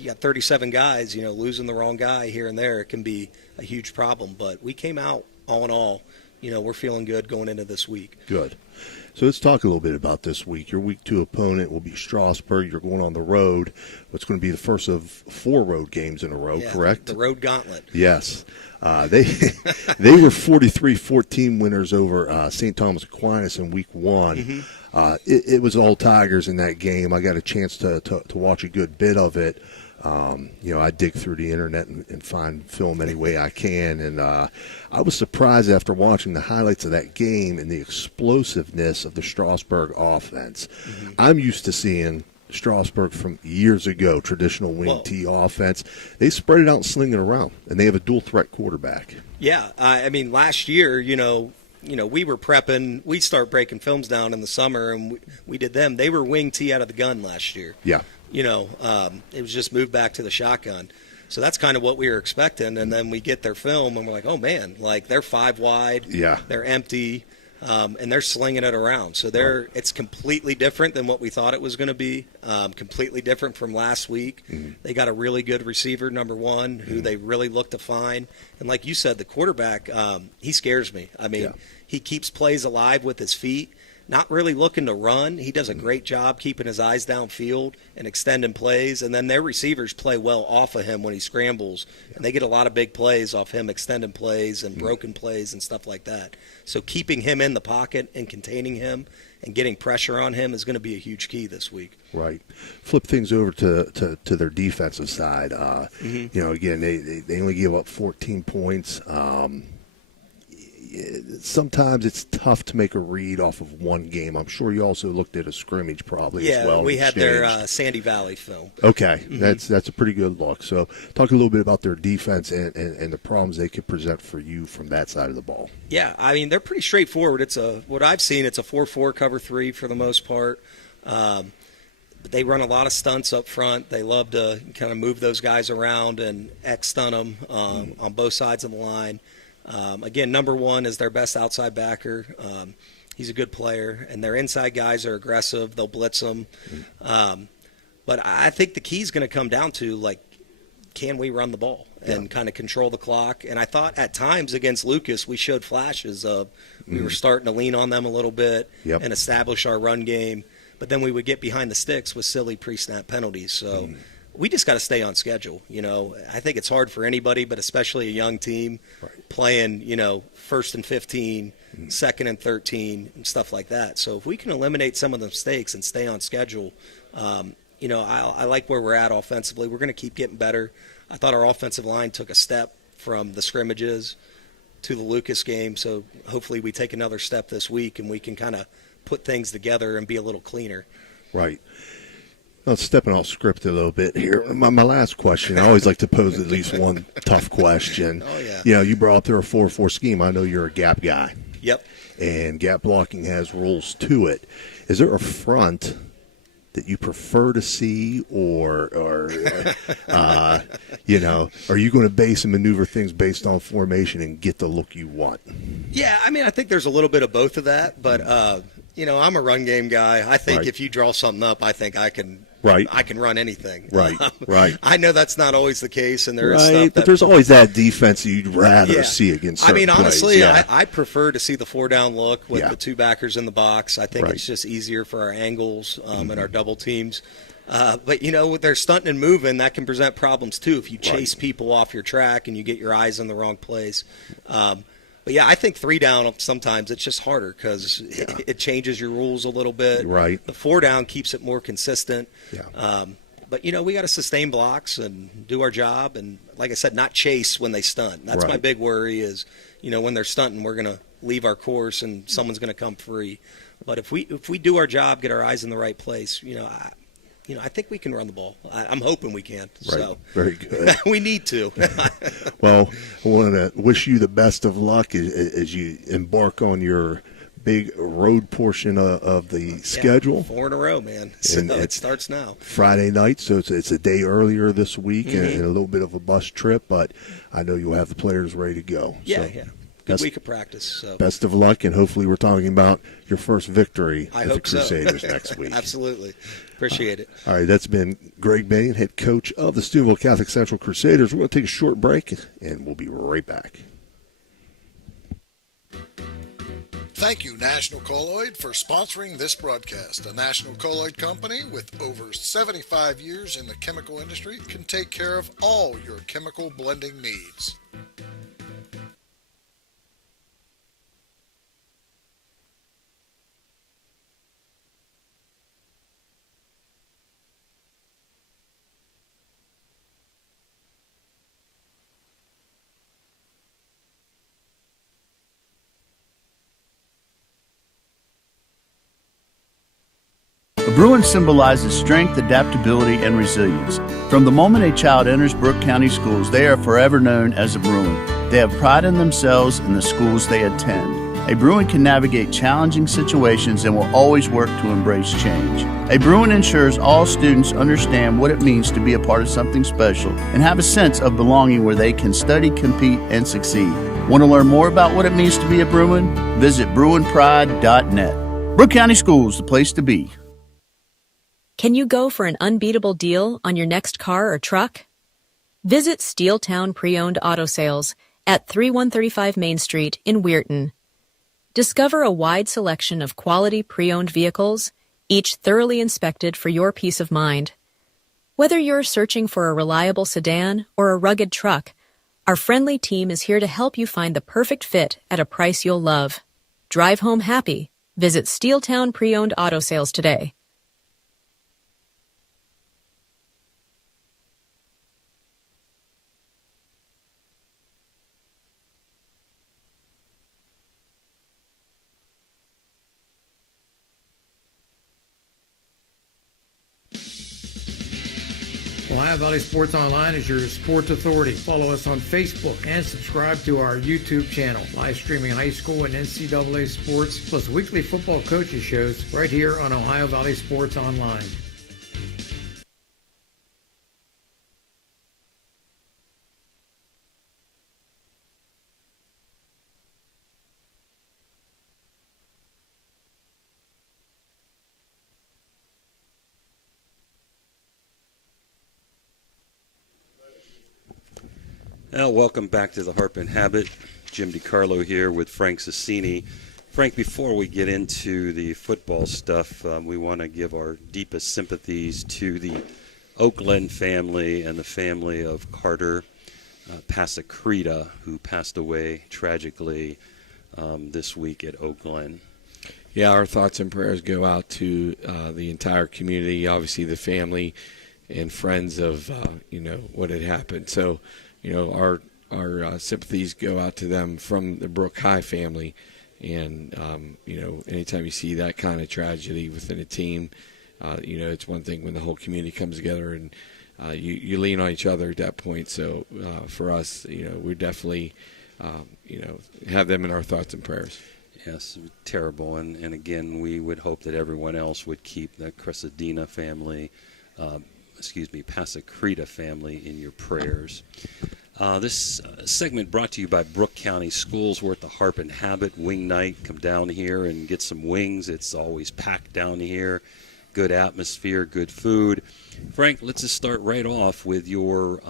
got 37 guys, losing the wrong guy here and there, it can be a huge problem. But we came out, all in all, we're feeling good going into this week. Good. So let's talk a little bit about this week. Your week 2 opponent will be Strasburg. You're going on the road. What's going to be the first of 4 road games in a row, correct? The road gauntlet. Yes. They were 43-14 winners over St. Thomas Aquinas in week 1. Mm-hmm. It was all Tigers in that game. I got a chance to watch a good bit of it. I dig through the internet and find film any way I can. And I was surprised after watching the highlights of that game and the explosiveness of the Strasburg offense. Mm-hmm. I'm used to seeing Strasburg from years ago, traditional wing T offense. They spread it out and sling it around, and they have a dual threat quarterback. Yeah, I mean, last year, we were prepping. We start breaking films down in the summer, and we did them. They were wing T out of the gun last year. Yeah. It was just moved back to the shotgun. So that's kind of what we were expecting. And then we get their film, and we're like, oh, man, they're 5 wide. Yeah. They're empty, and they're slinging it around. So it's completely different than what we thought it was going to be, completely different from last week. Mm-hmm. They got a really good receiver, number 1, who they really look to find. And like you said, the quarterback, he scares me. I mean, he keeps plays alive with his feet. Not really looking to run. He does a great job keeping his eyes downfield and extending plays. And then their receivers play well off of him when he scrambles. And they get a lot of big plays off him, extending plays and broken plays and stuff like that. So keeping him in the pocket and containing him and getting pressure on him is going to be a huge key this week. Right. Flip things over to their defensive side. Again, they only give up 14 points. Sometimes it's tough to make a read off of one game. I'm sure you also looked at a scrimmage probably as well. Yeah, we had their Sandy Valley film. Okay, that's a pretty good look. So talk a little bit about their defense and the problems they could present for you from that side of the ball. Yeah, I mean, they're pretty straightforward. What I've seen, it's a 4-4 cover 3 for the most part. They run a lot of stunts up front. They love to kind of move those guys around and X-stun them on both sides of the line. Again, number 1 is their best outside backer. He's a good player, and their inside guys are aggressive. They'll blitz them. But I think the key is going to come down to, can we run the ball and kind of control the clock? And I thought at times against Lucas we showed flashes of we were starting to lean on them a little bit and establish our run game. But then we would get behind the sticks with silly pre-snap penalties. So we just got to stay on schedule. I think it's hard for anybody, but especially a young team playing, 1st and 15, 2nd and 13, and stuff like that. So if we can eliminate some of the mistakes and stay on schedule, I like where we're at offensively. We're going to keep getting better. I thought our offensive line took a step from the scrimmages to the Lucas game. So hopefully we take another step this week and we can kind of put things together and be a little cleaner. Right. Well, stepping off script a little bit here. My last question, I always like to pose at least one tough question. Oh, yeah. You brought up their 4-4 scheme. I know you're a gap guy. Yep. And gap blocking has rules to it. Is there a front that you prefer to see or are you going to base and maneuver things based on formation and get the look you want? Yeah, I mean, I think there's a little bit of both of that, but I'm a run game guy. I think if you draw something up, I think I can run anything. Right. I know that's not always the case, and there is stuff but there's always that defense you'd rather see against certain plays. Honestly, I prefer to see the 4-down look with the 2 backers in the box. I think it's just easier for our angles and our double teams. But, with their stunting and moving, that can present problems, too, if you chase people off your track and you get your eyes in the wrong place. But, yeah, I think 3-down sometimes it's just harder because it changes your rules a little bit. Right. The 4-down keeps it more consistent. Yeah. But, we got to sustain blocks and do our job. And, like I said, not chase when they stunt. That's my big worry is, when they're stunting, we're going to leave our course and someone's going to come free. But if we do our job, get our eyes in the right place, I think we can run the ball. I'm hoping we can. Right. So very good. We need to. Well, I want to wish you the best of luck as you embark on your big road portion of the schedule. 4 in a row, man. So it starts now. Friday night, so it's a day earlier this week and a little bit of a bus trip, but I know you'll have the players ready to go. Yeah, so. good week of practice. So. Best of luck, and hopefully we're talking about your first victory with the Crusaders next week. Absolutely. Appreciate it. All right, that's been Greg Bain, head coach of the Steubenville Catholic Central Crusaders. We're going to take a short break, and we'll be right back. Thank you, National Colloid, for sponsoring this broadcast. A National Colloid company with over 75 years in the chemical industry can take care of all your chemical blending needs. Bruin symbolizes strength, adaptability, and resilience. From the moment a child enters Brooke County schools, they are forever known as a Bruin. They have pride in themselves and the schools they attend. A Bruin can navigate challenging situations and will always work to embrace change. A Bruin ensures all students understand what it means to be a part of something special and have a sense of belonging where they can study, compete, and succeed. Want to learn more about what it means to be a Bruin? Visit BruinPride.net. Brooke County Schools, the place to be. Can you go for an unbeatable deal on your next car or truck? Visit Steeltown Pre-Owned Auto Sales at 3135 Main Street in Weirton. Discover a wide selection of quality pre-owned vehicles, each thoroughly inspected for your peace of mind. Whether you're searching for a reliable sedan or a rugged truck, our friendly team is here to help you find the perfect fit at a price you'll love. Drive home happy. Visit Steeltown Pre-Owned Auto Sales today. Ohio Valley Sports Online is your sports authority. Follow us on Facebook and subscribe to our YouTube channel. Live streaming high school and NCAA sports, plus weekly football coaches shows right here on Ohio Valley Sports Online. Well, welcome back to the Harp and Habit. Jim DiCarlo here with Frank Sassini. Frank, before we get into the football stuff, we want to give our deepest sympathies to the Oakland family and the family of Carter Pasacreta, who passed away tragically this week at Oakland. Yeah, our thoughts and prayers go out to the entire community, obviously the family and friends of, what had happened. So, our sympathies go out to them from the Brooke High family. And, anytime you see that kind of tragedy within a team, it's one thing when the whole community comes together and you lean on each other at that point. So for us, we definitely, have them in our thoughts and prayers. Yes, terrible. And again, we would hope that everyone else would keep the Cresadina family, Pasacreta family in your prayers. This segment brought to you by Brooke County Schools. We're at the Harp and Habit Wing Night. Come down here and get some wings. It's always packed down here. Good atmosphere, good food. Frank, let's just start right off with your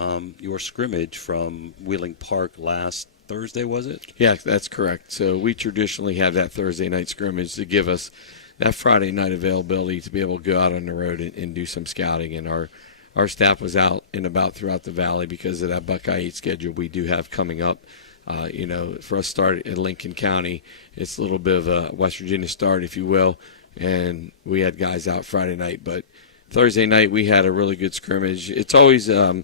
scrimmage from Wheeling Park last Thursday, was it? Yeah, that's correct. So we traditionally have that Thursday night scrimmage to give us that Friday night availability to be able to go out on the road and do some scouting. And our staff was out and about throughout the valley because of that Buckeye Eat schedule we do have coming up. For us to start in Lincoln County, it's a little bit of a West Virginia start, if you will. And we had guys out Friday night. But Thursday night we had a really good scrimmage. It's always a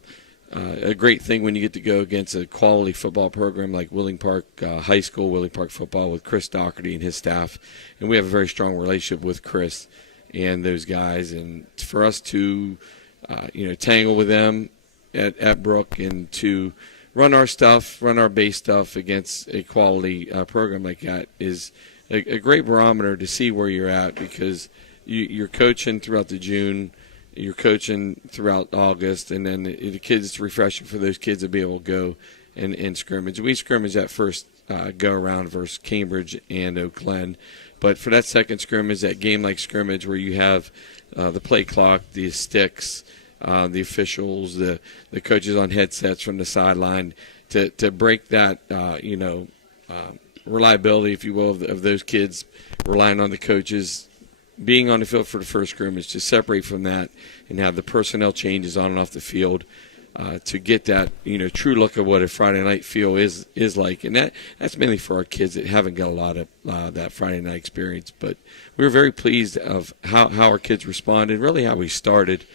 great thing when you get to go against a quality football program like Wheeling Park High School, Wheeling Park football with Chris Doherty and his staff. And we have a very strong relationship with Chris and those guys. And for us to tangle with them at Brooke and to run our base stuff against a quality program like that is a great barometer to see where you're at, because you're coaching throughout the June, you're coaching throughout August, and then it's refreshing for those kids to be able to go and scrimmage. We scrimmage that first go around versus Cambridge and Oak Glen. But for that second scrimmage, that game-like scrimmage where you have the play clock, the sticks, the officials, the coaches on headsets from the sideline, to break that, reliability, if you will, of those kids relying on the coaches being on the field for the first scrimmage, to separate from that and have the personnel changes on and off the field, to get that true look of what a Friday night feel is like. And that's mainly for our kids that haven't got a lot of that Friday night experience. But we were very pleased of how our kids responded, really how we started.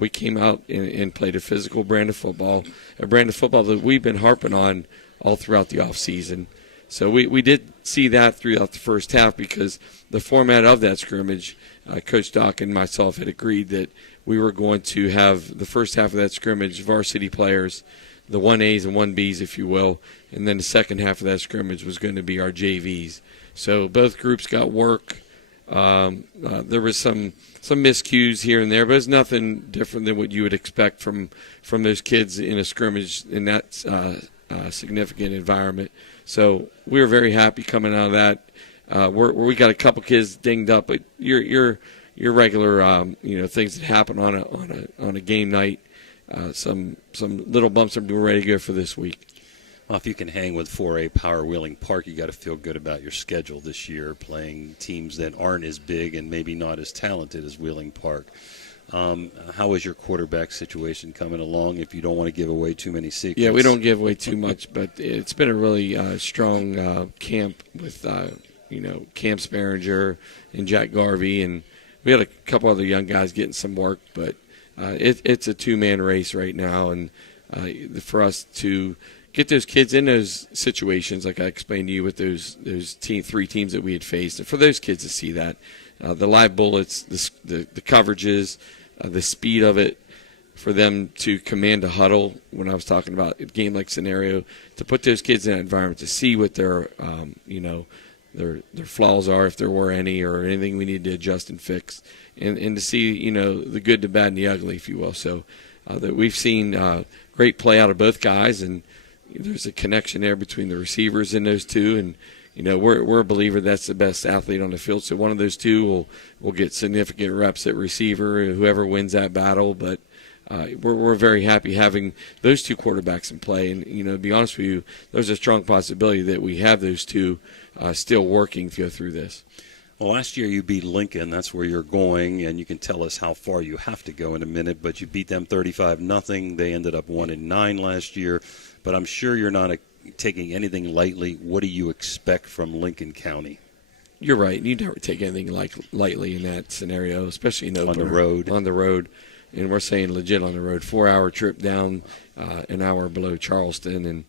We came out and played a physical brand of football, a brand of football that we've been harping on all throughout the offseason. So we did see that throughout the first half, because the format of that scrimmage, Coach Doc and myself had agreed that we were going to have the first half of that scrimmage varsity players, the 1As and 1Bs, if you will, and then the second half of that scrimmage was going to be our JVs. So both groups got work. There was some miscues here and there, but it's nothing different than what you would expect from those kids in a scrimmage in that significant environment. So we were very happy coming out of that. We got a couple kids dinged up, but your regular things that happen on a game night. Some little bumps, and we're ready to go for this week. Well, if you can hang with 4A Power Wheeling Park, you got to feel good about your schedule this year, playing teams that aren't as big and maybe not as talented as Wheeling Park. How is your quarterback situation coming along, if you don't want to give away too many secrets? Yeah, we don't give away too much, but it's been a really strong camp with, Cam Sparinger and Jack Garvey, and we had a couple other young guys getting some work, but it's a two-man race right now, and for us to get those kids in those situations, like I explained to you with those three teams that we had faced, and for those kids to see that, the live bullets, the coverages, the speed of it, for them to command a huddle, when I was talking about a game-like scenario, to put those kids in that environment, to see what their flaws are, if there were any, or anything we need to adjust and fix, and to see, the good, the bad, and the ugly, if you will. So that we've seen great play out of both guys, and there's a connection there between the receivers and those two, and we're a believer that's the best athlete on the field. So one of those two will get significant reps at receiver, whoever wins that battle. But we're very happy having those two quarterbacks in play. And to be honest with you, there's a strong possibility that we have those two still working through this. Well, last year you beat Lincoln. That's where you're going, and you can tell us how far you have to go in a minute. But you beat them 35-0. They ended up 1-9 last year. But I'm sure you're not taking anything lightly. What do you expect from Lincoln County? You're right. You never take anything lightly in that scenario, especially in opener. On the road. And we're saying legit on the road. 4-hour trip down, an hour below Charleston. And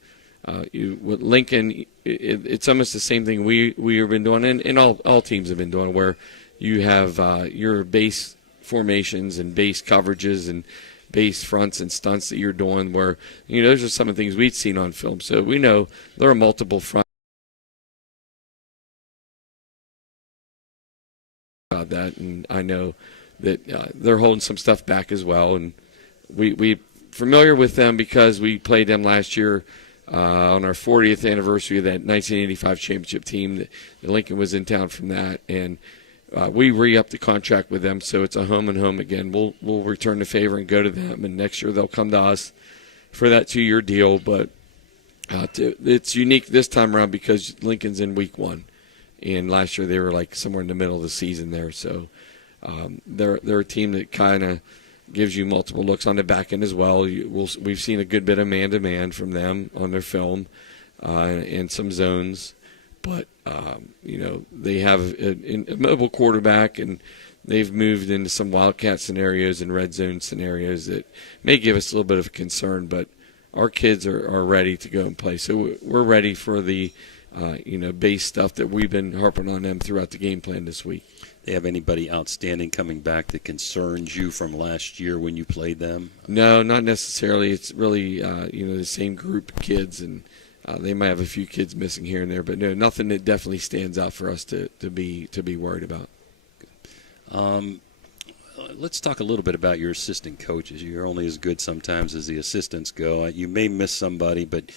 with Lincoln, it's almost the same thing we have been doing, and all teams have been doing, where you have your base formations and base coverages and base fronts and stunts that you're doing, where those are some of the things we'd seen on film. So we know there are multiple fronts about that, and I know that they're holding some stuff back as well, and we familiar with them because we played them last year on our 40th anniversary of that 1985 championship team. Lincoln was in town from that, and we re-upped the contract with them, so it's a home and home again. We'll return the favor and go to them, and next year they'll come to us for that 2-year deal. But it's unique this time around because Lincoln's in week 1, and last year they were like somewhere in the middle of the season there. So they're a team that kind of gives you multiple looks on the back end as well. We've seen a good bit of man-to-man from them on their film and some zones. But, they have a mobile quarterback, and they've moved into some wildcat scenarios and red zone scenarios that may give us a little bit of a concern. But our kids are ready to go and play. So we're ready for the, base stuff that we've been harping on them throughout the game plan this week. They have anybody outstanding coming back that concerns you from last year when you played them? No, not necessarily. It's really, the same group of kids, and they might have a few kids missing here and there, but no, nothing that definitely stands out for us to be worried about. let's talk a little bit about your assistant coaches. You're only as good sometimes as the assistants go. You may miss somebody, but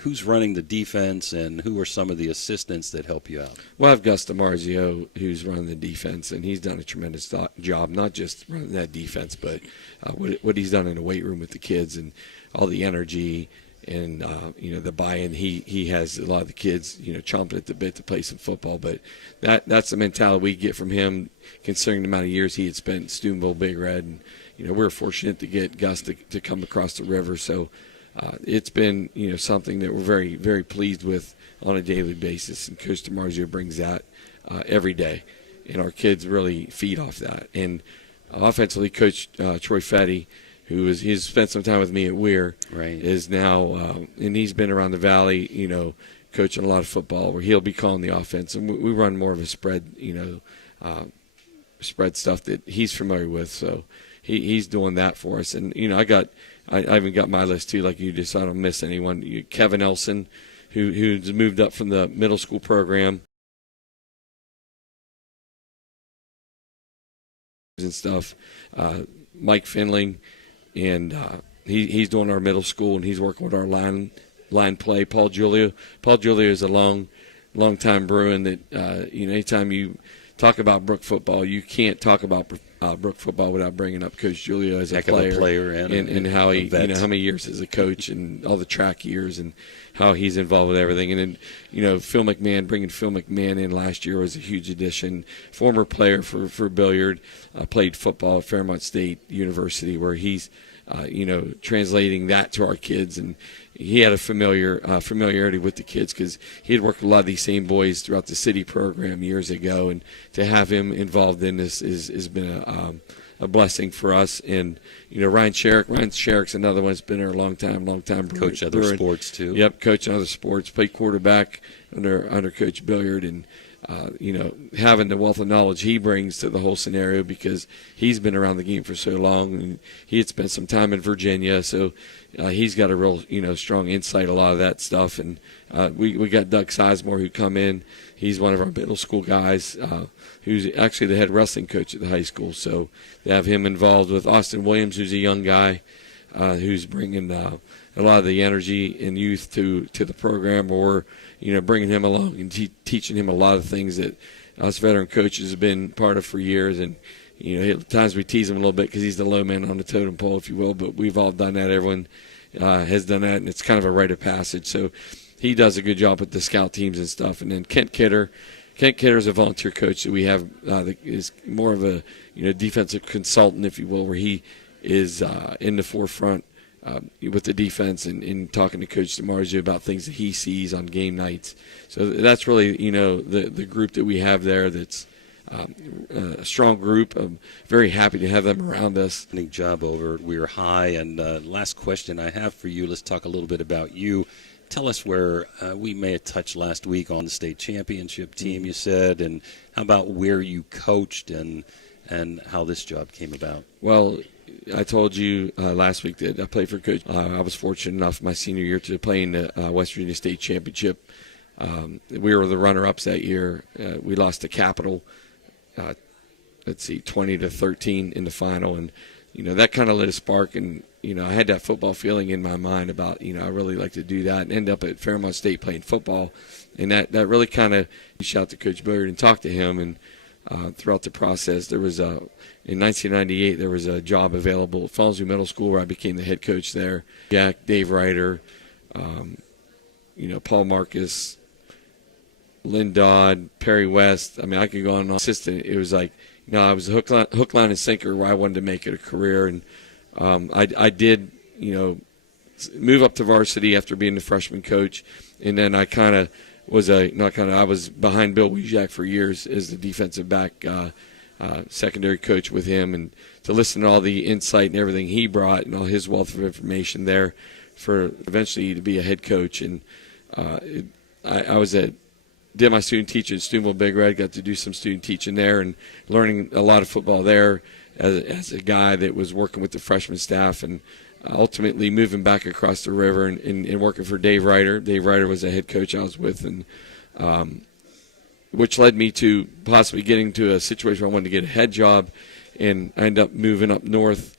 who's running the defense, and who are some of the assistants that help you out? Well, I have Gus DiMarzio, who's running the defense, and he's done a tremendous job, not just running that defense, but what he's done in the weight room with the kids and all the energy and the buy-in. He has a lot of the kids chomping at the bit to play some football, but that's the mentality we get from him, considering the amount of years he had spent in Steubenville Big Red. And we're fortunate to get Gus to come across the river, so it's been something that we're very, very pleased with on a daily basis, and Coach DiMarzio brings that every day, and our kids really feed off that. And offensively, Coach Troy Fetty, he's spent some time with me at Weir, right, is now and he's been around the valley, coaching a lot of football, where he'll be calling the offense, and we run more of a spread, spread stuff that he's familiar with. So he's doing that for us, and I even got my list too, like you just. So I don't miss anyone. Kevin Elson, who's moved up from the middle school program and stuff. Mike Finling. And he's doing our middle school, and he's working with our line play. Paul Giulio is a long time Bruin that anytime you talk about Brook football, you can't talk about Brook football without bringing up Coach Giulio as a player and how he how many years as a coach and all the track years and how he's involved with everything. And then Phil McMahon, bringing Phil McMahon in last year was a huge addition. Former player for Billiard, played football at Fairmont State University, where he's translating that to our kids, and he had a familiarity with the kids because he had worked with a lot of these same boys throughout the city program years ago, and to have him involved in this has been a blessing for us. And Ryan Sherrick's another one that's been there a long time. Coach other sports too. Yep, coach other sports. Played quarterback under Coach Billiard, and having the wealth of knowledge he brings to the whole scenario, because he's been around the game for so long, and he had spent some time in Virginia, so he's got a real strong insight, a lot of that stuff. And we got Doug Sizemore, who come in. He's one of our middle school guys, who's actually the head wrestling coach at the high school. So they have him involved with Austin Williams, who's a young guy who's bringing a lot of the energy and youth to the program, or bringing him along and teaching him a lot of things that us veteran coaches have been part of for years. And at times we tease him a little bit because he's the low man on the totem pole, if you will, but we've all done that. Everyone has done that, and it's kind of a rite of passage. So he does a good job with the scout teams and stuff. And then Kent Kidder is a volunteer coach that we have is more of a defensive consultant, if you will, where he is in the forefront with the defense and talking to Coach DiMarzio about things that he sees on game nights. So that's really the group that we have there. That's a strong group. I'm very happy to have them around us. Job over at Weir High. And last question I have for you, let's talk a little bit about you. Tell us where we may have touched last week on the state championship team, you said, and how about where you coached and how this job came about? Well, I told you last week that I played for Coach. I was fortunate enough my senior year to play in the West Virginia State Championship. We were the runner-ups that year. We lost to Capital, 20-13 in the final, and that kind of lit a spark. And I had that football feeling in my mind about I really like to do that, and end up at Fairmont State playing football, and that really kind of reached out to Coach Billiard and talked to him. And throughout the process, there was in 1998 there was a job available at Fallsview Middle School where I became the head coach there. Dave Ryder, Paul Marcus, Lynn Dodd, Perry West. I mean, I could go on. Assistant. It was like I was a hook, line, and sinker where I wanted to make it a career, and I did move up to varsity after being the freshman coach, and then I kind of was I was behind Bill Wiesiak for years as the defensive back secondary coach with him, and to listen to all the insight and everything he brought and all his wealth of information there for eventually to be a head coach. And I did my student teaching at Steubenville Big Red, got to do some student teaching there and learning a lot of football there as a guy that was working with the freshman staff, and ultimately moving back across the river and working for Dave Ryder. Dave Ryder was a head coach I was with, and which led me to possibly getting to a situation where I wanted to get a head job and I ended up moving up north.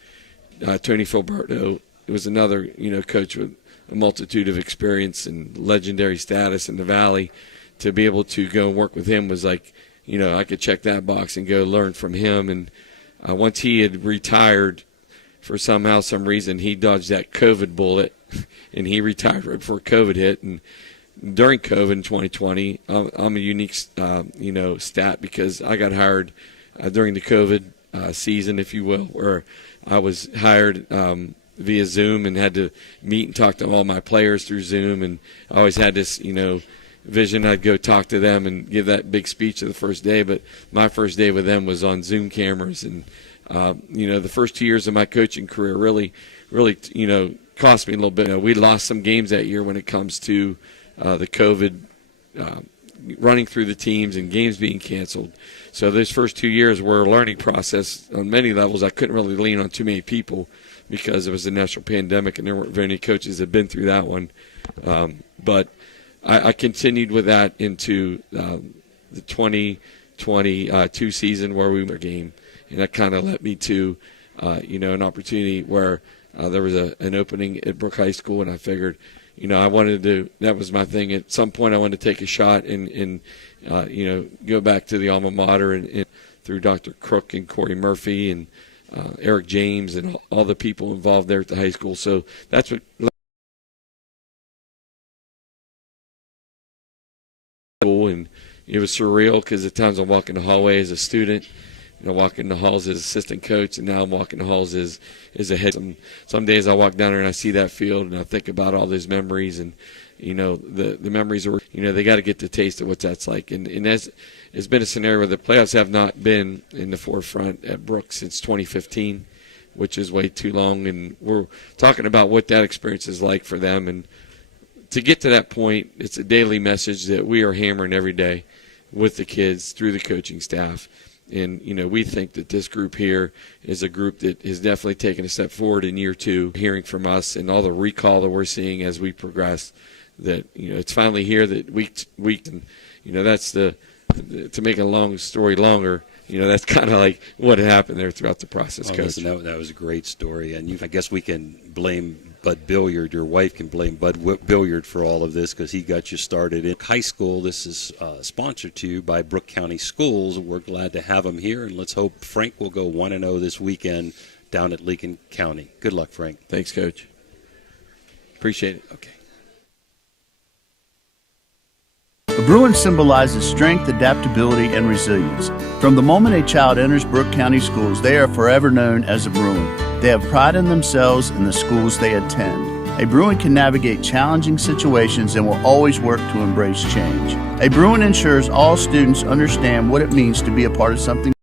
Tony Filberto was another, coach with a multitude of experience and legendary status in the Valley. To be able to go and work with him was like, I could check that box and go learn from him. And once he had retired, for some reason, he dodged that COVID bullet, and he retired right before COVID hit. And during COVID in 2020, I'm a unique, stat because I got hired during the COVID season, if you will, where I was hired via Zoom and had to meet and talk to all my players through Zoom. And I always had this, vision. I'd go talk to them and give that big speech of the first day, but my first day with them was on Zoom cameras. And the first 2 years of my coaching career really cost me a little bit. We lost some games that year when it comes to the COVID running through the teams and games being canceled. So those first 2 years were a learning process on many levels. I couldn't really lean on too many people because it was a national pandemic and there weren't very many coaches that had been through that one. But I continued with that into the 2022 season where we were a game, and that kind of led me to, an opportunity where there was an opening at Brook High School, and I figured, I wanted to. That was my thing. At some point, I wanted to take a shot and go back to the alma mater and through Dr. Crook and Corey Murphy and Eric James and all the people involved there at the high school. So that's what. And it was surreal because at times I'm walking the hallway as a student, walking the halls as assistant coach, and now I'm walking the halls as a head. Some days I walk down there and I see that field and I think about all those memories, and the memories are they got to get the taste of what that's like. And as it's been a scenario where the playoffs have not been in the forefront at Brook since 2015, which is way too long, and we're talking about what that experience is like for them. And to get to that point, it's a daily message that we are hammering every day with the kids through the coaching staff. And, we think that this group here is a group that has definitely taken a step forward in year two, hearing from us and all the recall that we're seeing as we progress, that, it's finally here that week, and, that's to make a long story longer, that's kind of like what happened there throughout the process, Coach. Listen, that was a great story. And I guess we can blame Bud Billiard. Your wife can blame Bud Billiard for all of this because he got you started in high school. This is sponsored to you by Brook County Schools. We're glad to have him here, and let's hope Frank will go 1-0 this weekend down at Lincoln County. Good luck, Frank. Thanks, Coach. Appreciate it. Okay. A Bruin symbolizes strength, adaptability, and resilience. From the moment a child enters Brook County Schools, they are forever known as a Bruin. They have pride in themselves and the schools they attend. A Bruin can navigate challenging situations and will always work to embrace change. A Bruin ensures all students understand what it means to be a part of something.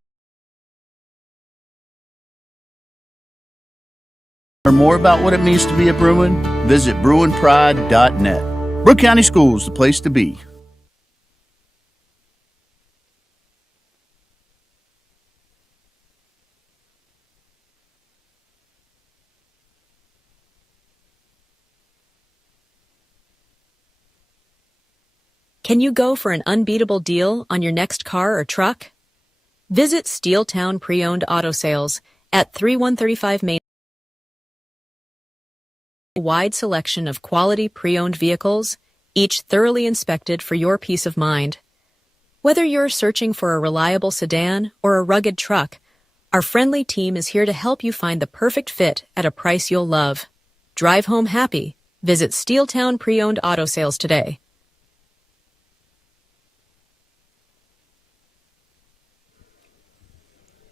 Learn more about what it means to be a Bruin? Visit BruinPride.net. Brook County Schools, the place to be. Can you go for an unbeatable deal on your next car or truck? Visit Steeltown Pre-Owned Auto Sales at 3135 Main. A wide selection of quality pre-owned vehicles, each thoroughly inspected for your peace of mind. Whether you're searching for a reliable sedan or a rugged truck, our friendly team is here to help you find the perfect fit at a price you'll love. Drive home happy. Visit Steeltown Pre-Owned Auto Sales today.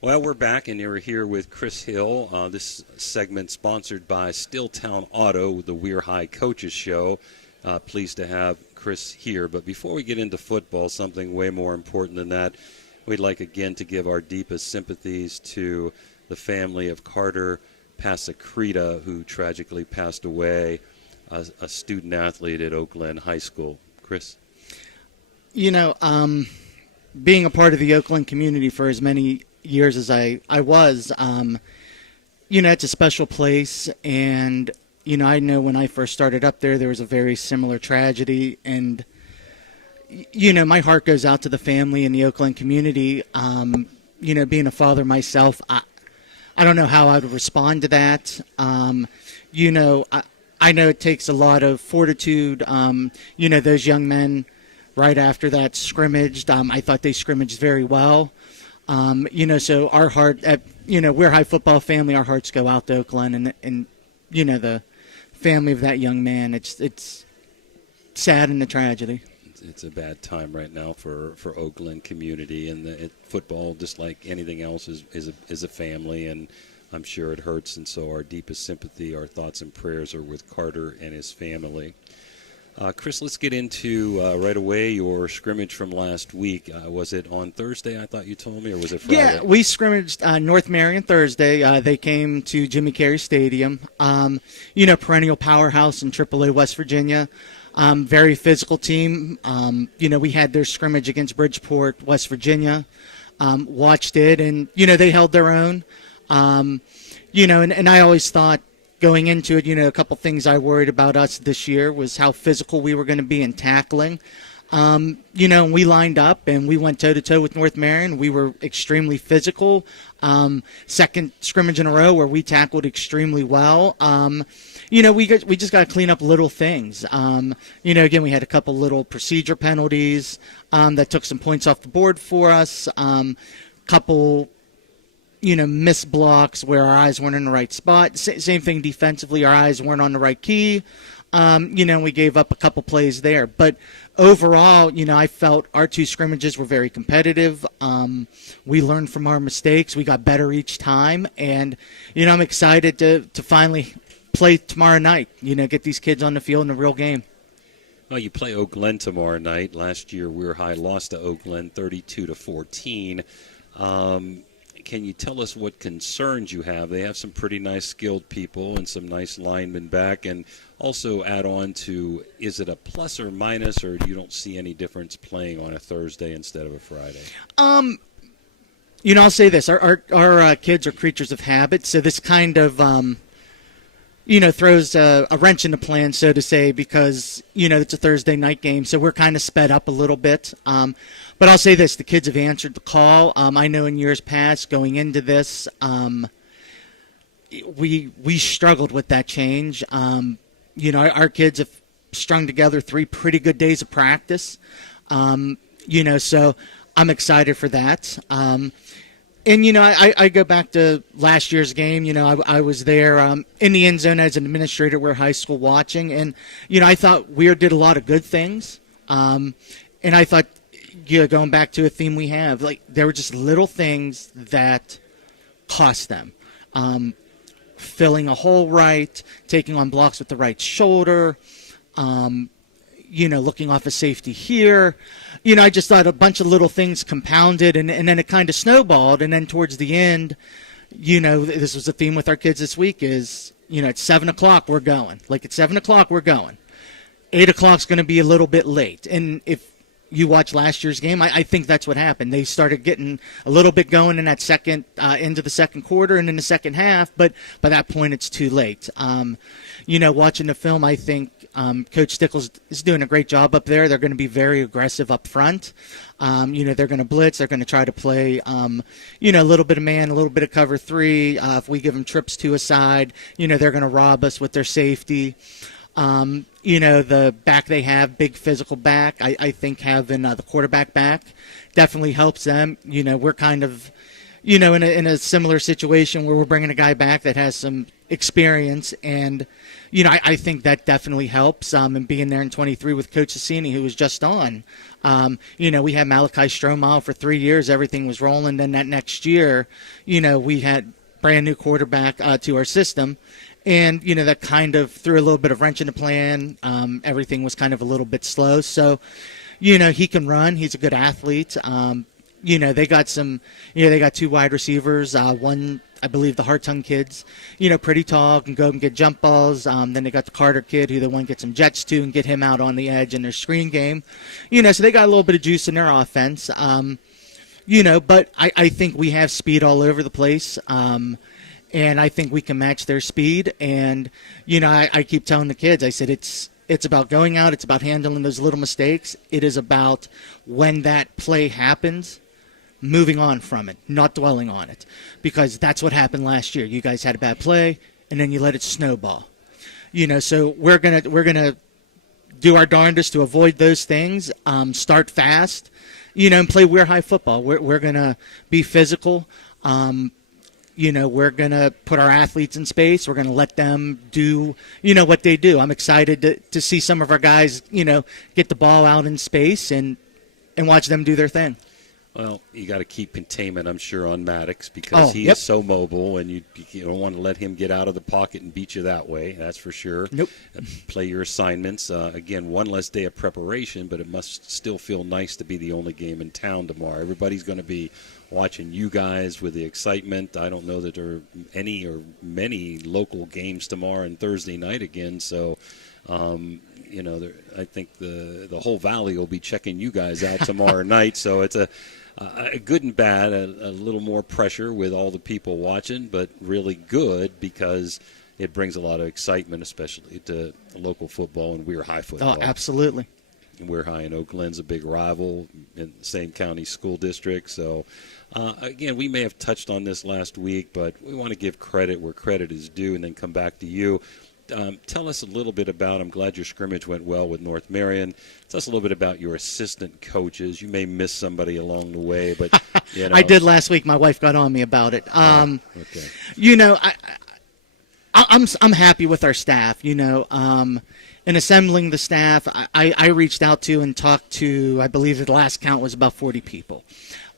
Well, we're back, and you're here with Chris Hill. This segment sponsored by Steeltown Auto, the Weir High Coaches Show. Pleased to have Chris here. But before we get into football, something way more important than that, we'd like again to give our deepest sympathies to the family of Carter Pasacreta, who tragically passed away, a student athlete at Oakland High School. Chris? Being a part of the Oakland community for as many years as I was, it's a special place, and I know when I first started up there was a very similar tragedy, and my heart goes out to the family and the Oakland community. Being a father myself, I don't know how I would respond to that. I know it takes a lot of fortitude. Those young men right after that scrimmaged, I thought they scrimmaged very well. So our heart, we're a high football family. Our hearts go out to Oakland and the family of that young man. It's sad and a tragedy. It's a bad time right now for Oakland community, and football, just like anything else, is a family, and I'm sure it hurts. And so our deepest sympathy, our thoughts and prayers are with Carter and his family. Chris, let's get into right away your scrimmage from last week. Was it on Thursday, I thought you told me, or was it Friday? Yeah, we scrimmaged North Marion Thursday. They came to Jimmy Carey Stadium, perennial powerhouse in AAA West Virginia. Very physical team. We had their scrimmage against Bridgeport, West Virginia. Watched it, and, they held their own. And I always thought going into it, a couple things I worried about us this year was how physical we were going to be in tackling. And we lined up and we went toe-to-toe with North Marion. We were extremely physical. Second scrimmage in a row where we tackled extremely well. We just got to clean up little things. Again, we had a couple little procedure penalties that took some points off the board for us. Couple missed blocks where our eyes weren't in the right spot. Same thing defensively. Our eyes weren't on the right key. We gave up a couple plays there. But overall, I felt our two scrimmages were very competitive. We learned from our mistakes. We got better each time. And, I'm excited to finally play tomorrow night, get these kids on the field in a real game. Well, you play Oak Glen tomorrow night. Last year, Weir High lost to Oak Glen 32-14. Can you tell us what concerns you have? They have some pretty nice skilled people and some nice linemen back. And also add on to, is it a plus or minus, or you don't see any difference playing on a Thursday instead of a Friday? I'll say this. Our kids are creatures of habit, so this kind of throws a wrench in the plan, so to say, because, it's a Thursday night game, so we're kind of sped up a little bit. But I'll say this, the kids have answered the call. I know in years past, going into this, we struggled with that change. Our kids have strung together 3 pretty good days of practice, so I'm excited for that. And, I go back to last year's game. I was there in the end zone as an administrator at Weir High School watching. And, I thought Weir did a lot of good things. And I thought, going back to a theme we have, there were just little things that cost them. Filling a hole right, taking on blocks with the right shoulder, looking off a safety here. I just thought a bunch of little things compounded, and then it kind of snowballed. And then towards the end, this was a theme with our kids this week is, at 7 o'clock, we're going. At 7 o'clock, we're going. 8 o'clock's going to be a little bit late. And if you watch last year's game, I think that's what happened. They started getting a little bit going in that second, into the second quarter and in the second half, but by that point, it's too late. Watching the film, I think Coach Stickles is doing a great job up there. They're going to be very aggressive up front. They're going to blitz. They're going to try to play, a little bit of man, a little bit of cover 3. If we give them trips to a side, they're going to rob us with their safety. The back they have, big physical back, I think having the quarterback back definitely helps them. We're kind of, in a similar situation where we're bringing a guy back that has some experience, and, I think that definitely helps. And being there in 23 with Coach Cassini, who was just on, we had Malachi Strohmile for 3 years. Everything was rolling. Then that next year, we had brand new quarterback to our system. And, that kind of threw a little bit of wrench in the plan. Everything was kind of a little bit slow. So, he can run. He's a good athlete. They got they got 2 wide receivers. One, I believe the Hartung kids, pretty tall, can go and get jump balls. Then they got the Carter kid who they want to get some jets to and get him out on the edge in their screen game. So they got a little bit of juice in their offense. But I think we have speed all over the place. And I think we can match their speed. And, I keep telling the kids, I said, it's about going out. It's about handling those little mistakes. It is about when that play happens, moving on from it, not dwelling on it, because that's what happened last year. You guys had a bad play, and then you let it snowball. So we're gonna do our darndest to avoid those things. Start fast, and play Weir High football. We're gonna be physical. We're going to put our athletes in space. We're going to let them do, what they do. I'm excited to see some of our guys, get the ball out in space and watch them do their thing. Well, you got to keep containment, I'm sure, on Maddox because he is so mobile, and you don't want to let him get out of the pocket and beat you that way. That's for sure. Nope. Play your assignments. Again, one less day of preparation, but it must still feel nice to be the only game in town tomorrow. Everybody's going to be watching you guys with the excitement. I don't know that there are any or many local games tomorrow and Thursday night again, so I think the whole valley will be checking you guys out tomorrow night. So it's a good and bad, a little more pressure with all the people watching, but really good because it brings a lot of excitement, especially to local football and Weir High football. Oh, absolutely. Weir High and Oakland's a big rival in the same county school district. So, again, we may have touched on this last week, but we want to give credit where credit is due and then come back to you. Tell us a little bit about, I'm glad your scrimmage went well with North Marion. Tell us a little bit about your assistant coaches. You may miss somebody along the way, but, I did last week. My wife got on me about it. Okay. I'm happy with our staff, in assembling the staff. I reached out to and talked to, I believe the last count was about 40 people.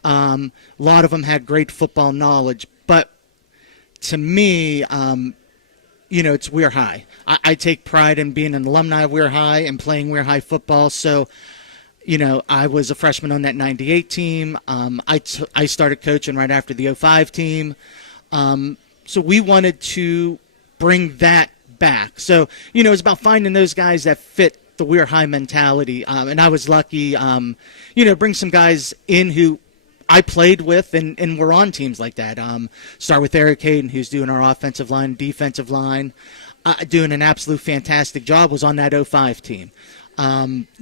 A lot of them had great football knowledge, but to me, it's Weir High. I take pride in being an alumni of Weir High and playing Weir High football. So, I was a freshman on that 98 team. I started coaching right after the 05 team. So we wanted to bring that back. So, it's about finding those guys that fit the Weir High mentality. And I was lucky, bring some guys in who I played with and we're on teams like that. Start with Eric Hayden, who's doing our offensive line, defensive line, doing an absolute fantastic job, was on that 05 team.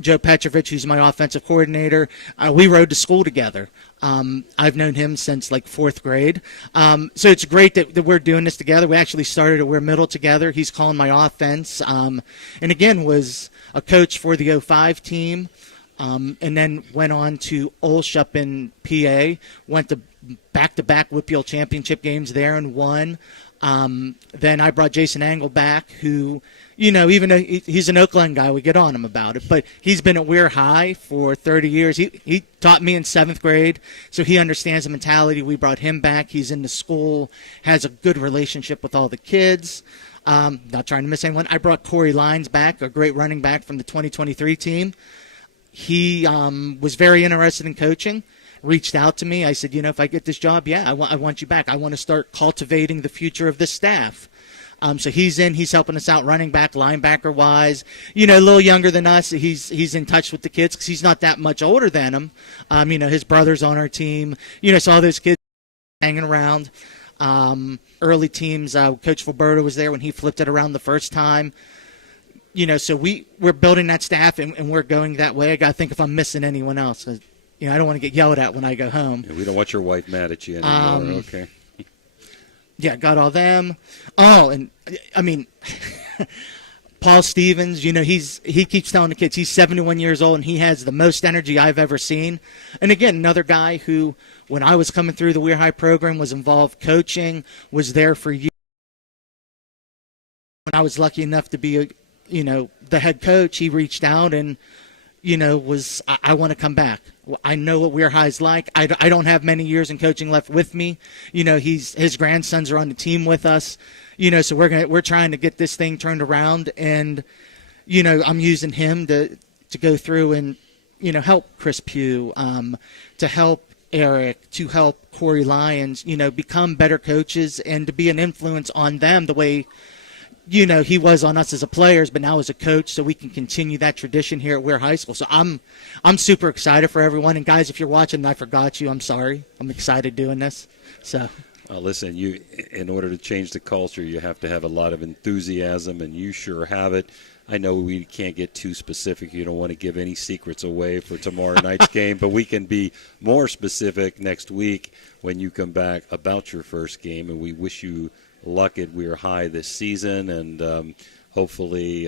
Joe Petrovich, who's my offensive coordinator, we rode to school together. I've known him since like 4th grade. So it's great that we're doing this together. We actually started at Weir Middle together. He's calling my offense. And again, was a coach for the 05 team. And then went on to Olsh up in PA, went to back-to-back WPL championship games there and won. Then I brought Jason Angle back, who, even though he's an Oakland guy, we get on him about it, but he's been at Weir High for 30 years. He taught me in 7th grade, so he understands the mentality. We brought him back. He's in the school, has a good relationship with all the kids. Not trying to miss anyone. I brought Corey Lyons back, a great running back from the 2023 team. He was very interested in coaching, reached out to me. I said, if I get this job, I want you back. I want to start cultivating the future of this staff. So he's helping us out running back, linebacker-wise. A little younger than us. He's in touch with the kids because he's not that much older than him. His brother's on our team. So all those kids hanging around. Early teams, Coach Filberto was there when he flipped it around the first time. So we're building that staff and we're going that way. I got to think if I'm missing anyone else. I don't want to get yelled at when I go home. Yeah, we don't want your wife mad at you anymore. Okay. Yeah, got all them. Oh, and Paul Stevens, he keeps telling the kids he's 71 years old and he has the most energy I've ever seen. And again, another guy who, when I was coming through the Weir High program, was involved coaching, was there for years. When I was lucky enough to be the head coach, he reached out and, I want to come back. I know what Weir High's like. I don't have many years in coaching left with me. His grandsons are on the team with us. So we're trying to get this thing turned around, and, I'm using him to go through and, help Chris Pugh, to help Eric, to help Corey Lyons, become better coaches and to be an influence on them the way he was on us as a players, but now as a coach, so we can continue that tradition here at Weir High School. So I'm super excited for everyone. And guys, if you're watching and I forgot you, I'm sorry. I'm excited doing this. So. Listen, in order to change the culture, you have to have a lot of enthusiasm, and you sure have it. I know we can't get too specific. You don't want to give any secrets away for tomorrow night's game, but we can be more specific next week when you come back about your first game, and we wish you luck at We're High this season, and hopefully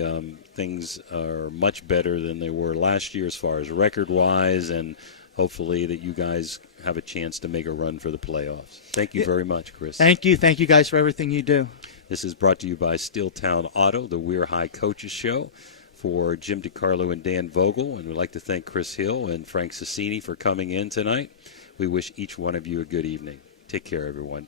things are much better than they were last year as far as record-wise, and hopefully that you guys have a chance to make a run for the playoffs. Thank you very much, Chris. Thank you. Thank you guys for everything you do. This is brought to you by Steeltown Auto, the We're High Coaches Show. For Jim DiCarlo and Dan Vogel, and we'd like to thank Chris Hill and Frank Sassini for coming in tonight. We wish each one of you a good evening. Take care, everyone.